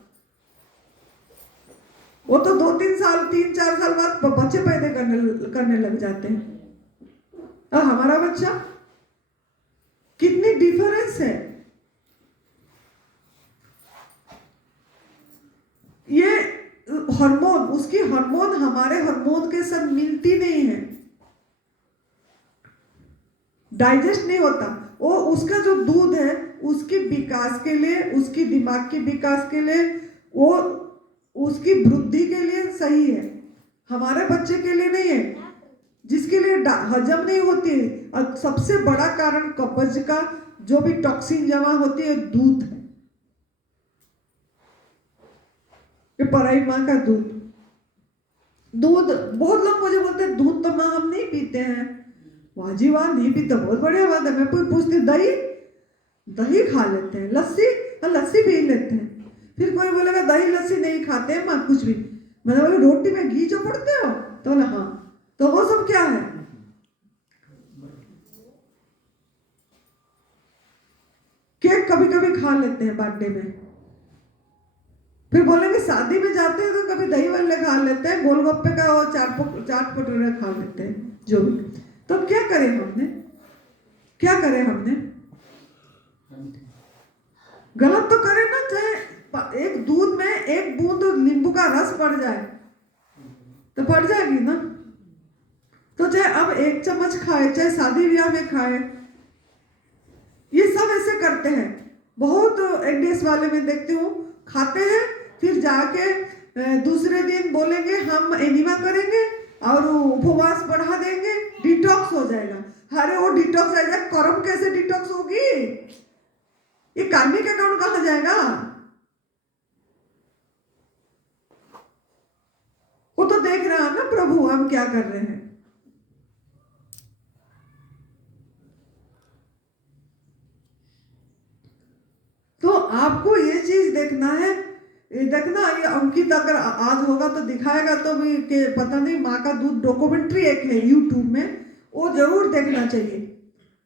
वो तो 2-3 साल, 3-4 साल बाद बच्चे पैदा करने लग जाते हैं। और हमारा बच्चा, कितनी डिफरेंस है। ये हार्मोन, उसकी हार्मोन हमारे हार्मोन के साथ मिलती नहीं है, डाइजेस्ट नहीं होता। वो उसका जो दूध है उसके विकास के लिए, उसकी दिमाग के विकास के लिए, वो उसकी वृद्धि के लिए सही है। हमारे बच्चे के लिए नहीं है, जिसके लिए हजम नहीं होती है। और सबसे बड़ा कारण कब्ज का जो भी टॉक्सिन जमा होती है, दूध है। ये पराई माँ का दूध। बहुत लोग मुझे बोलते हैं दूध तो माँ हम नहीं पीते हैं। वाह जी वाह, नहीं पीते, बहुत बढ़िया बात है। मैं पूछती दही खा लेते हैं, लस्सी पी लेते हैं। फिर कोई बोलेगा दही लस्सी नहीं खाते हैं माँ, कुछ भी। मैंने बोला रोटी में घी चोपड़ते हो? तो बोला हाँ। तो वो सब क्या है? केक कभी कभी खा लेते हैं बर्थडे में। फिर बोलेंगे शादी में जाते हैं तो कभी दही वल्ले खा लेते हैं, गोलगप्पे का और चाट भटूरे खा लेते हैं, जो भी। तो क्या करें हमने? गलत तो करें ना। चाहे एक दूध में 1 बूंद नींबू का रस पड़ जाए तो पड़ जाएगी ना। तो चाहे अब 1 चम्मच खाए, चाहे शादी ब्याह में खाए, ये सब ऐसे करते हैं। बहुत एनडीएस वाले में देखती हूँ, खाते हैं, फिर जाके दूसरे दिन बोलेंगे हम एनिमा करेंगे और उपवास बढ़ा देंगे, डिटॉक्स हो जाएगा। अरे वो डिटॉक्स आ जाए, कर्म कैसे डिटॉक्स होगी? ये कार्मिक अकाउंट कहाँ जाएगा? वो तो देख रहा है ना प्रभु हम क्या कर रहे हैं। तो आपको ये चीज देखना है। ये अंकित अगर आज होगा तो दिखाएगा तो भी कि पता नहीं, माँ का दूध डॉक्यूमेंट्री एक है यूट्यूब में, वो जरूर देखना चाहिए।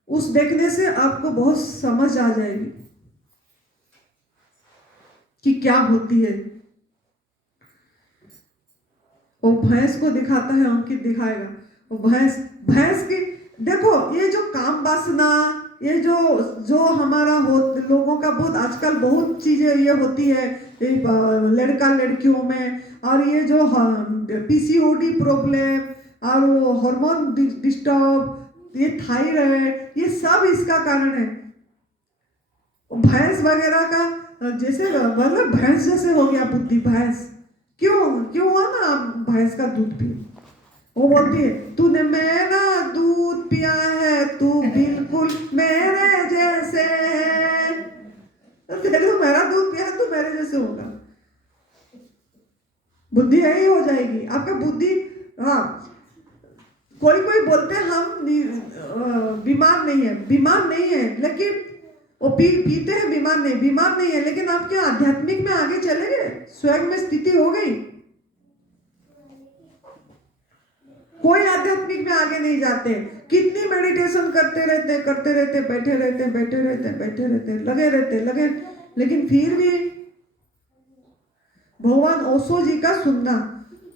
उस देखने से आपको बहुत समझ आ जाएगी कि क्या होती है। वो भैंस को दिखाता है, अंकित दिखाएगा। वो भैंस की देखो, ये जो काम वासना, ये जो हमारा लोगों का बहुत आजकल बहुत चीजें ये होती है लड़का लड़कियों में। और ये जो पीसीओडी प्रॉब्लम और वो हार्मोन डिस्टर्ब, ये थायराइड, ये सब इसका कारण है। भैंस वगैरह का जैसे मतलब भैंस जैसे हो गया बुद्धि। भैंस क्यों हुआ ना? आप भैंस का दूध पिए, वो बोलती है तूने मेरा दूध पिया है, तू बिल्कुल मेरे जैसे है। तो मेरा दूध पिया है, तू मेरे जैसे होगा। बुद्धि यही हो जाएगी आपका बुद्धि। हाँ, कोई बोलते हैं हम बीमार नहीं है, लेकिन वो पीते हैं, बीमार नहीं है, लेकिन आप क्या आध्यात्मिक में आगे चले गए? स्वयं में स्थिति हो गई? कोई आध्यात्मिक में आगे नहीं जाते। कितनी मेडिटेशन करते रहते, बैठे रहते, लगे, लेकिन फिर भी भगवान ओशो जी का सुनना।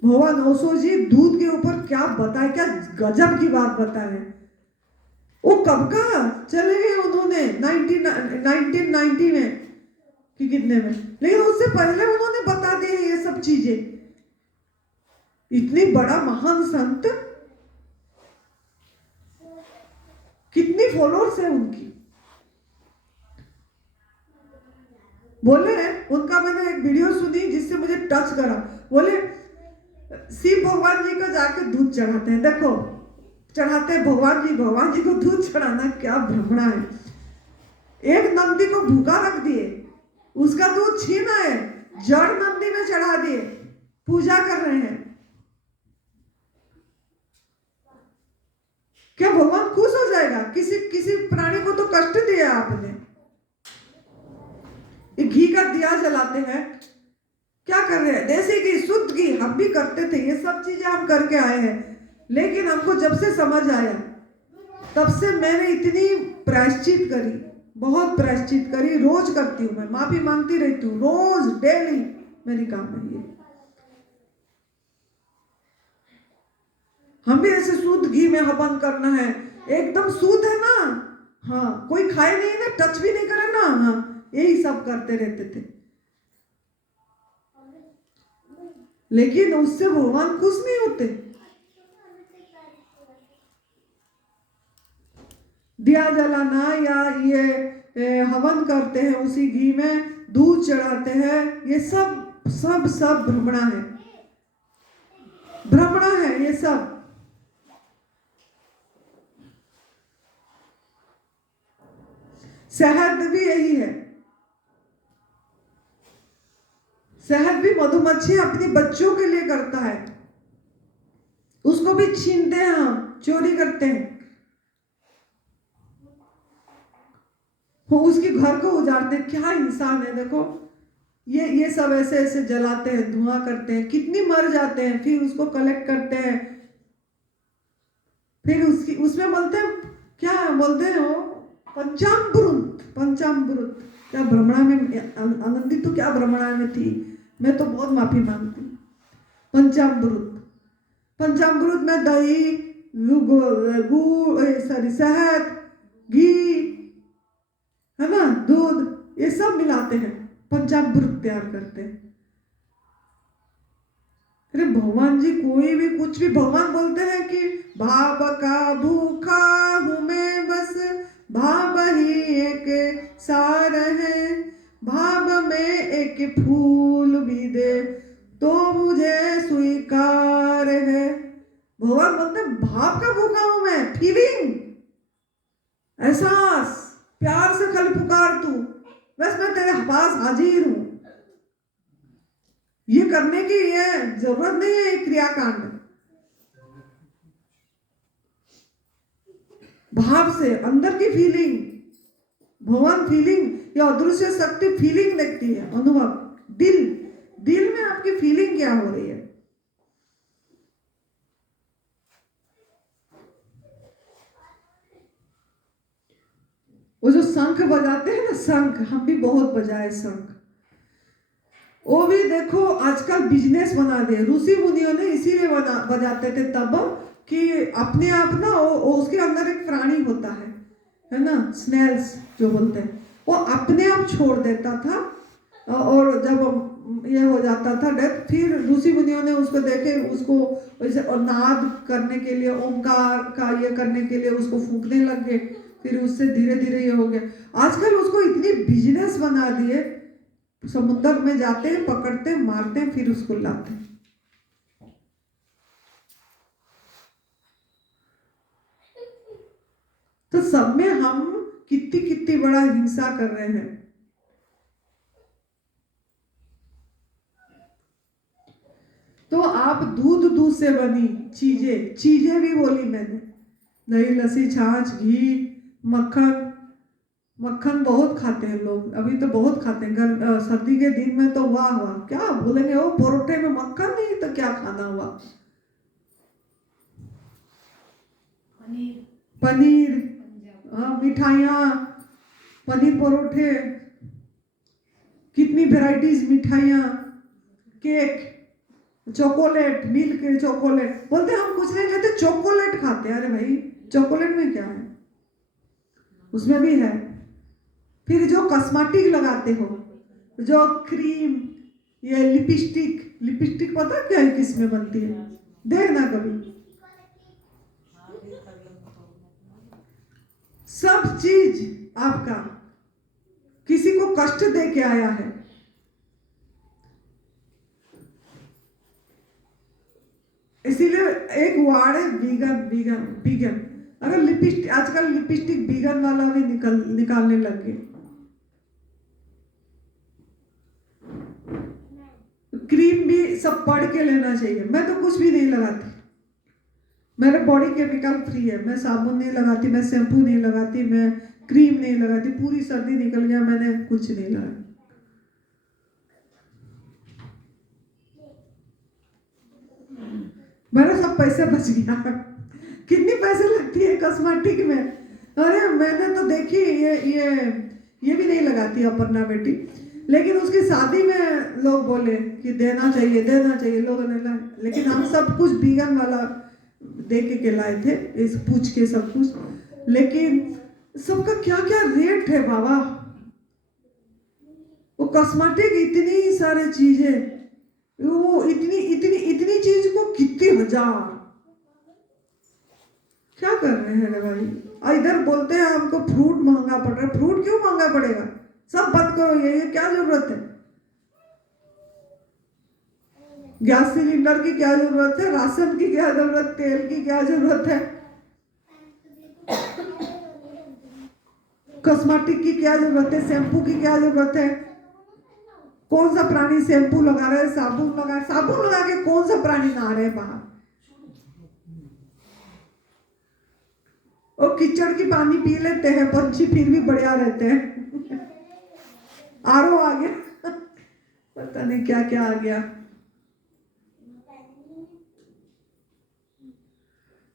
भगवान ओशो जी दूध के ऊपर क्या बताए, क्या गजब की बात बताए। वो कब का चले गए उन्होंने 1990 में कि कितने में, लेकिन उससे पहले उन्होंने बता दिए ये सब चीजें। इतनी बड़ा महान संत, कितनी फॉलोअर्स है उनकी। बोले उनका मैंने एक वीडियो सुनी जिससे मुझे टच करा। बोले शिव भगवान जी को जाके दूध चढ़ाते हैं, देखो चढ़ाते हैं भगवान जी को दूध चढ़ाना क्या भ्रमणा है। एक नंदी को भूखा रख दिए, उसका दूध छीना है, जड़ नंदी में चढ़ा दिए, पूजा कर रहे हैं। क्या भगवान खुश हो जाएगा? किसी प्राणी को तो कष्ट दिया आपने। ये घी का दिया जलाते हैं, क्या कर रहे हैं? देसी घी, शुद्ध घी, हम भी करते थे, ये सब चीजें हम करके आए हैं। लेकिन हमको जब से समझ आया तब से मैंने इतनी प्रायश्चित करी, बहुत प्रायश्चित करी, रोज करती हूँ मैं, माफी मांगती रहती हूँ रोज, डेली मेरी काम है ये। हम भी ऐसे शुद्ध घी में हवन करना है, एकदम शुद्ध है ना, हाँ कोई खाए नहीं ना, टच भी नहीं करे ना, हाँ यही सब करते रहते थे। लेकिन उससे भगवान खुश नहीं होते। दिया जलाना या ये हवन करते हैं, उसी घी में दूध चढ़ाते हैं, ये सब सब सब भ्रमणा है, भ्रमणा है ये सब। शहद भी यही है, शहद भी मधुमक्खी अपने बच्चों के लिए करता है, उसको भी छीनते हैं हम, चोरी करते हैं, वो उसके घर को उजाड़ते हैं। क्या इंसान है देखो, ये सब ऐसे ऐसे जलाते हैं, धुआं करते हैं, कितनी मर जाते हैं, फिर उसको कलेक्ट करते हैं, फिर उसमें बोलते हैं, क्या बोलते हैं वो, पंचामृत। क्या भ्रमणा में आनंदित तो क्या भ्रमणा में थी, मैं तो बहुत माफी मांगती हूँ। पंचामृत में दही, शहद, घी है ना, दूध, ये सब मिलाते हैं, पंचामृत तैयार करते हैं। अरे भगवान जी कोई भी कुछ भी, भगवान बोलते हैं कि भाव का भूखा हूं मैं बस, भाव ही एक सार है, भाव में एक फूल भी दे तो मुझे स्वीकार है। भगवान बोलते हैं भाव का भूखा हूं मैं, फीलिंग, एहसास, प्यार से खाली पुकार तू, बस मैं तेरे पास हाजिर हूं। ये करने की ये जरूरत नहीं है क्रियाकांड, भाव से अंदर की फीलिंग, भगवान फीलिंग या अदृश्य शक्ति फीलिंग देखती है, अनुभव, दिल में आपकी फीलिंग क्या हो रही है। वो जो शंख बजाते हैं ना, शंख, हम भी बहुत बजाए शंख, वो भी देखो आजकल बिजनेस बना दिए। ऋषि मुनियों ने इसीलिए बजाते थे तब कि अपने आप ना वो उसके अंदर एक प्राणी होता है ना, स्नेल्स जो बोलते हैं, वो अपने आप छोड़ देता था, और जब ये हो जाता था डेथ, फिर ऋषि मुनियों ने उसको देखे, उसको वैसे नाद करने के लिए, ओंकार का ये करने के लिए उसको फूंकने लग गए, फिर उससे धीरे धीरे ये हो गया। आजकल उसको इतनी बिजनेस बना दिए, समुद्र में जाते हैं, पकड़ते हैं, मारते हैं, फिर उसको लाते हैं। तो सब में हम कितनी बड़ा हिंसा कर रहे हैं। तो आप दूध से बनी चीजें भी बोली मैंने, दही, लस्सी, छाछ, घी, मक्खन बहुत खाते हैं लोग, अभी तो बहुत खाते हैं। सर्दी के दिन में तो वाह वाह, क्या बोलेंगे, वो परोठे में मक्खन नहीं तो क्या खाना हुआ। पनीर, हाँ, मिठाइयाँ, पनीर परोठे, कितनी वेराइटीज मिठाइयाँ, केक, चॉकलेट, मिल्क चॉकलेट, बोलते हम कुछ नहीं खाते, चॉकलेट खाते हैं। अरे भाई चॉकलेट में क्या है, उसमें भी है। फिर जो कॉस्मेटिक लगाते हो, जो क्रीम, ये लिपस्टिक पता क्या है किसमें बनती है? देखना कभी। सब चीज आपका किसी को कष्ट दे के आया है। इसीलिए एक वार्ड है वीगन। अगर लिपस्टिक, आजकल लिपस्टिक वीगन वाला भी निकालने लग गए। क्रीम भी सब पढ़ के लेना चाहिए। मैं तो कुछ भी नहीं लगाती, मेरे बॉडी केमिकल फ्री है। मैं साबुन नहीं लगाती, मैं शैम्पू नहीं लगाती, मैं क्रीम नहीं लगाती। पूरी सर्दी निकल गया, मैंने कुछ नहीं लगाया। मेरा सब पैसे बच गया। कितनी पैसे लगती है कॉस्मेटिक में? अरे मैंने तो देखी, ये भी नहीं लगाती अपर्णा बेटी, लेकिन उसकी शादी में लोग बोले कि देना चाहिए लोगों ने लाए। लेकिन हम सब कुछ वीगन वाला दे के लाए थे, इस पूछ के सब कुछ। लेकिन सबका क्या क्या रेट है बाबा। वो कॉस्मेटिक इतनी सारी चीजें, वो इतनी चीज को कितनी हजार क्या कर रहे हैं रे भाई। इधर बोलते हैं हमको फ्रूट महंगा पड़ रहा है। फ्रूट क्यों महंगा पड़ेगा? सब बंद करो, ये क्या जरूरत है? गैस सिलेंडर की क्या जरूरत है? राशन की क्या जरूरत? तेल की क्या जरूरत है? कॉस्मेटिक की क्या जरूरत है? शैम्पू की क्या जरूरत है? कौन सा प्राणी शैम्पू लगा रहे हैं, साबुन लगा के कौन सा प्राणी नहा रहे हैं बाहर? और कीचड़ की पानी पी लेते हैं पंछी, फिर भी बढ़िया रहते हैं। आरओ आ गया, पता नहीं क्या क्या आ गया।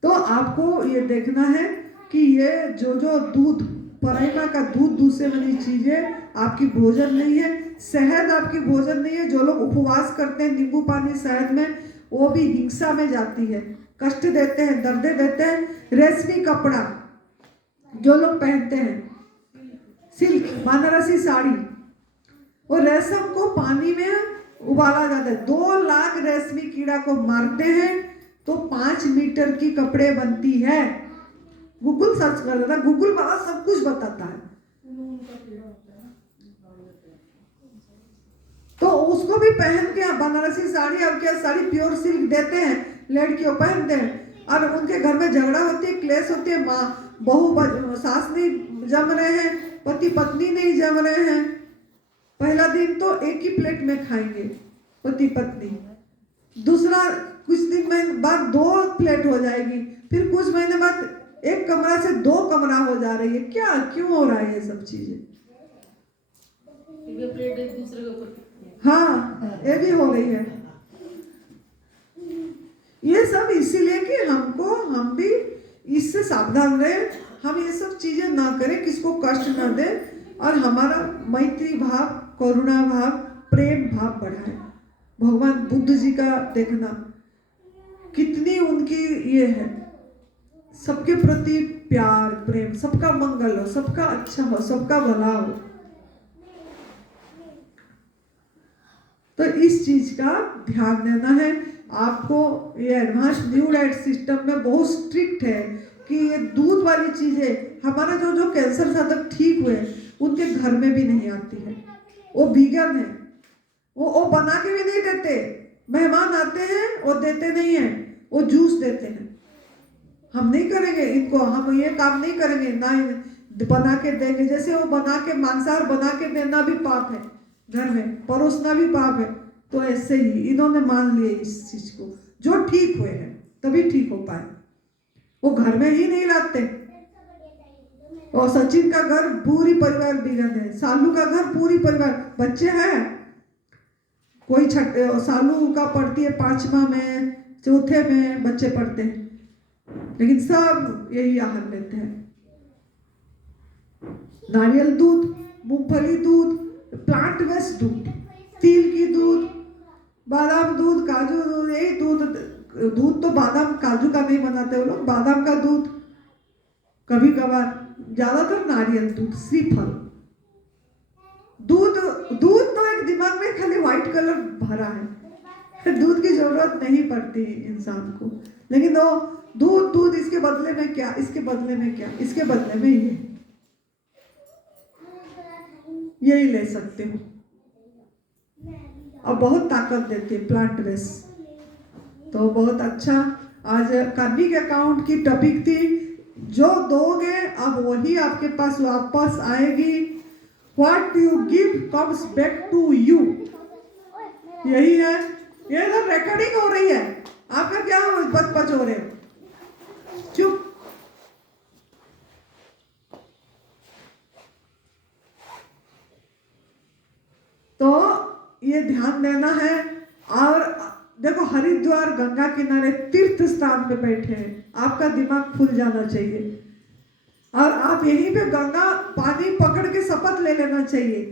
तो आपको ये देखना है कि ये जो दूध, पराइमा का दूध से बनी चीजें आपकी भोजन नहीं है। शहद आपकी भोजन नहीं है। जो लोग उपवास करते हैं नींबू पानी शहद में, वो भी हिंसा में जाती है, कष्ट देते हैं, दर्द देते हैं। रेशमी कपड़ा जो लोग पहनते हैं, सिल्क बनारसी साड़ी, और रेशम को पानी में उबाला जाता है। 2 लाख रेशमी कीड़ा को मारते हैं तो 5 मीटर की कपड़े बनती है। गूगल सर्च कर लेना, गूगल बाबा सब कुछ बताता है। तो उसको भी पहन के बनारसी साड़ी, अब क्या साड़ी प्योर सिल्क देते हैं, लड़कियों पहनते हैं। और उनके घर में झगड़ा होती है, क्लेश होती है, माँ बहू सास नहीं जम रहे हैं, पति पत्नी नहीं जम रहे हैं। पहला दिन तो एक ही प्लेट में खाएंगे पति पत्नी, दूसरा कुछ दिन बाद 2 प्लेट हो जाएगी, फिर कुछ महीने बाद 1 कमरा से 2 कमरा हो जा रही है। क्या क्यों हो रहा है ये सब चीजें? प्लेट एक दूसरे के ऊपर, हाँ ये भी हो रही है। ये सब इसीलिए कि हम भी इससे सावधान रहे, हम ये सब चीजें ना करें, किसको कष्ट ना दे, और हमारा मैत्री भाव, करुणा भाव, प्रेम भाव बढ़ाए। भगवान बुद्ध जी का देखना कितनी उनकी ये है, सबके प्रति प्यार प्रेम, सबका मंगल हो, सबका अच्छा हो, सबका भला हो। तो इस चीज का ध्यान देना है आपको। ये एडवांस न्यू डाइट सिस्टम में बहुत स्ट्रिक्ट है कि ये दूध वाली चीजें, हमारा जो कैंसर साधक ठीक हुए उनके घर में भी नहीं आती है। वो वीगन है, वो बना के भी नहीं देते। मेहमान आते हैं वो देते नहीं है, वो जूस देते हैं। हम नहीं करेंगे इनको, हम ये काम नहीं करेंगे, ना बना के देंगे। जैसे वो बना के मांसाहार बना के देना भी पाप है, घर में परोसना भी पाप है। तो ऐसे ही इन्होंने मान लिए इस चीज को, जो ठीक हुए हैं तभी ठीक हो पाए। वो घर में ही नहीं लाते। और सचिन का घर पूरी परिवार बिगड़ है, सालू का घर पूरी परिवार, बच्चे हैं, कोई सालू का पढ़ती है 5वां में, 4थे में बच्चे पढ़ते हैं, लेकिन सब यही आहार लेते हैं। नारियल दूध, मूंगफली दूध, प्लांट बेस्ड दूध, तिल की दूध, बादाम दूध, काजू दूध, यही दूध तो बादाम काजू का नहीं बनाते वो लोग, बादाम का दूध, कभी कभार ज्यादातर नारियल दूध, श्रीफल, दूध तो एक दिमाग में खाली व्हाइट कलर भरा है, दूध की जरूरत नहीं पड़ती इंसान को, लेकिन वो दूध इसके बदले में क्या, इसके बदले में क्या, इसके बदले में यही ले सकते हो और बहुत ताकत देती है प्लांट बेस। तो बहुत अच्छा, आज कार्मिक अकाउंट की टॉपिक थी, जो दोगे अब वही आपके पास वापस आएगी। What you give comes back to you, यही है। ये तो रिकॉर्डिंग हो रही है, आपका क्या बच हो रहे हो, चुप। तो ये ध्यान देना है। और देखो, हरिद्वार गंगा किनारे तीर्थ स्थान पे बैठे हैं, आपका दिमाग खुल जाना चाहिए और आप यहीं पे गंगा पानी पकड़ के शपथ ले लेना चाहिए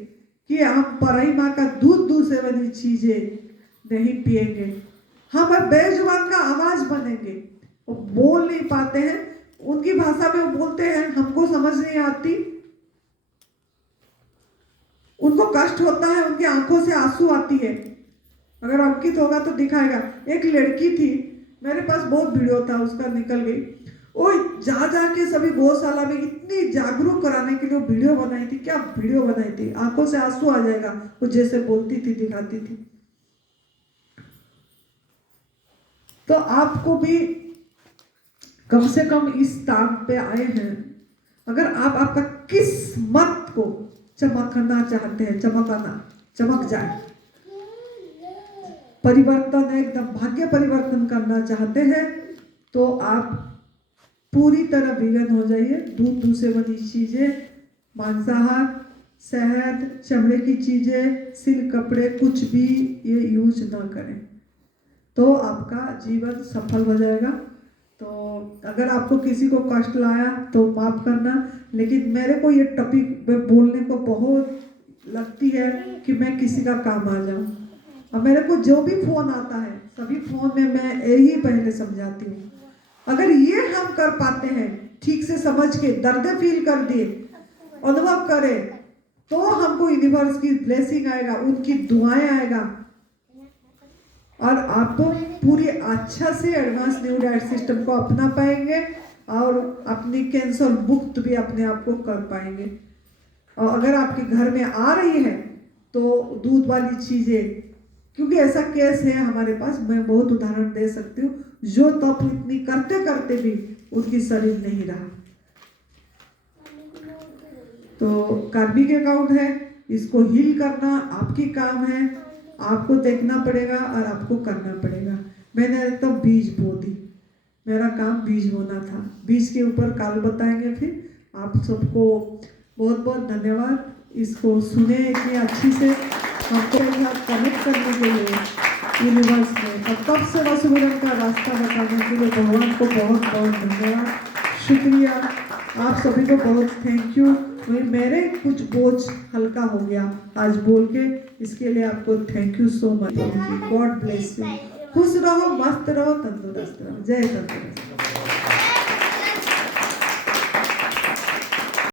कि हम पराई माँ का दूध से बनी चीजें नहीं पिएंगे, हम बेजुबान का आवाज बनेंगे। वो बोल नहीं पाते हैं, उनकी भाषा में वो बोलते हैं, हमको समझ नहीं आती, उनको कष्ट होता है, उनकी आंखों से आंसू आती है। अगर अंकित होगा तो दिखाएगा। एक लड़की थी, मेरे पास बहुत वीडियो था उसका, निकल गई। वो जा के सभी गौशाला में इतनी जागरूक कराने के लिए वीडियो बनाई थी, क्या वीडियो बनाई थी, आंखों से आंसू आ जाएगा, वो जैसे बोलती थी, दिखाती थी। तो आपको भी कम से कम इस स्थान पे आए हैं, अगर आप आपका किस्मत को चमकना चाहते हैं, चमक जाए, परिवर्तन, एकदम भाग्य परिवर्तन करना चाहते हैं, तो आप पूरी तरह वीगन हो जाइए। दूध से बनी चीजें, मांसाहार, शहद, चमड़े की चीजें, सिल्क कपड़े, कुछ भी ये यूज ना करें, तो आपका जीवन सफल हो जाएगा। तो अगर आपको किसी को कष्ट लाया तो माफ करना, लेकिन मेरे को ये टॉपिक में बोलने को बहुत लगती है कि मैं किसी का काम आ जाऊं। और मेरे को जो भी फोन आता है, सभी फोन में मैं यही पहले समझाती हूँ, अगर ये हम कर पाते हैं, ठीक से समझ के, दर्द फील कर दिए, अनुभव करें, तो हमको यूनिवर्स की ब्लेसिंग आएगा, उनकी दुआएं आएगा, और आप पूरी अच्छा से एडवांस न्यू डाइट सिस्टम को अपना पाएंगे और अपनी कैंसर मुक्त भी अपने आप को कर पाएंगे। और अगर आपके घर में आ रही है तो दूध वाली चीजें, क्योंकि ऐसा केस है हमारे पास, मैं बहुत उदाहरण दे सकती हूँ, जो तप इतनी करते करते भी उनकी शरीर नहीं रहा। तो कार्मिक अकाउंट है, इसको हील करना आपकी काम है, आपको देखना पड़ेगा और आपको करना पड़ेगा। मैंने तो बीज बो दी, मेरा काम बीज बोना था, बीज के ऊपर काल बताएंगे। फिर आप सबको बहुत बहुत धन्यवाद, इसको सुने इतनी अच्छी से, हमको साथ कनेक्ट करने के लिए यूनिवर्स में, और तब से वसुबरन का रास्ता बताने के लिए भगवान को बहुत बहुत धन्यवाद, शुक्रिया। आप सभी को बहुत थैंक यू। मेरे कुछ बोझ हल्का हो गया आज बोल के, इसके लिए आपको thank you so much. God bless you, खुश रहो, मस्त रहो, तंदुरुस्त रहो। जय तंदुरुस्त।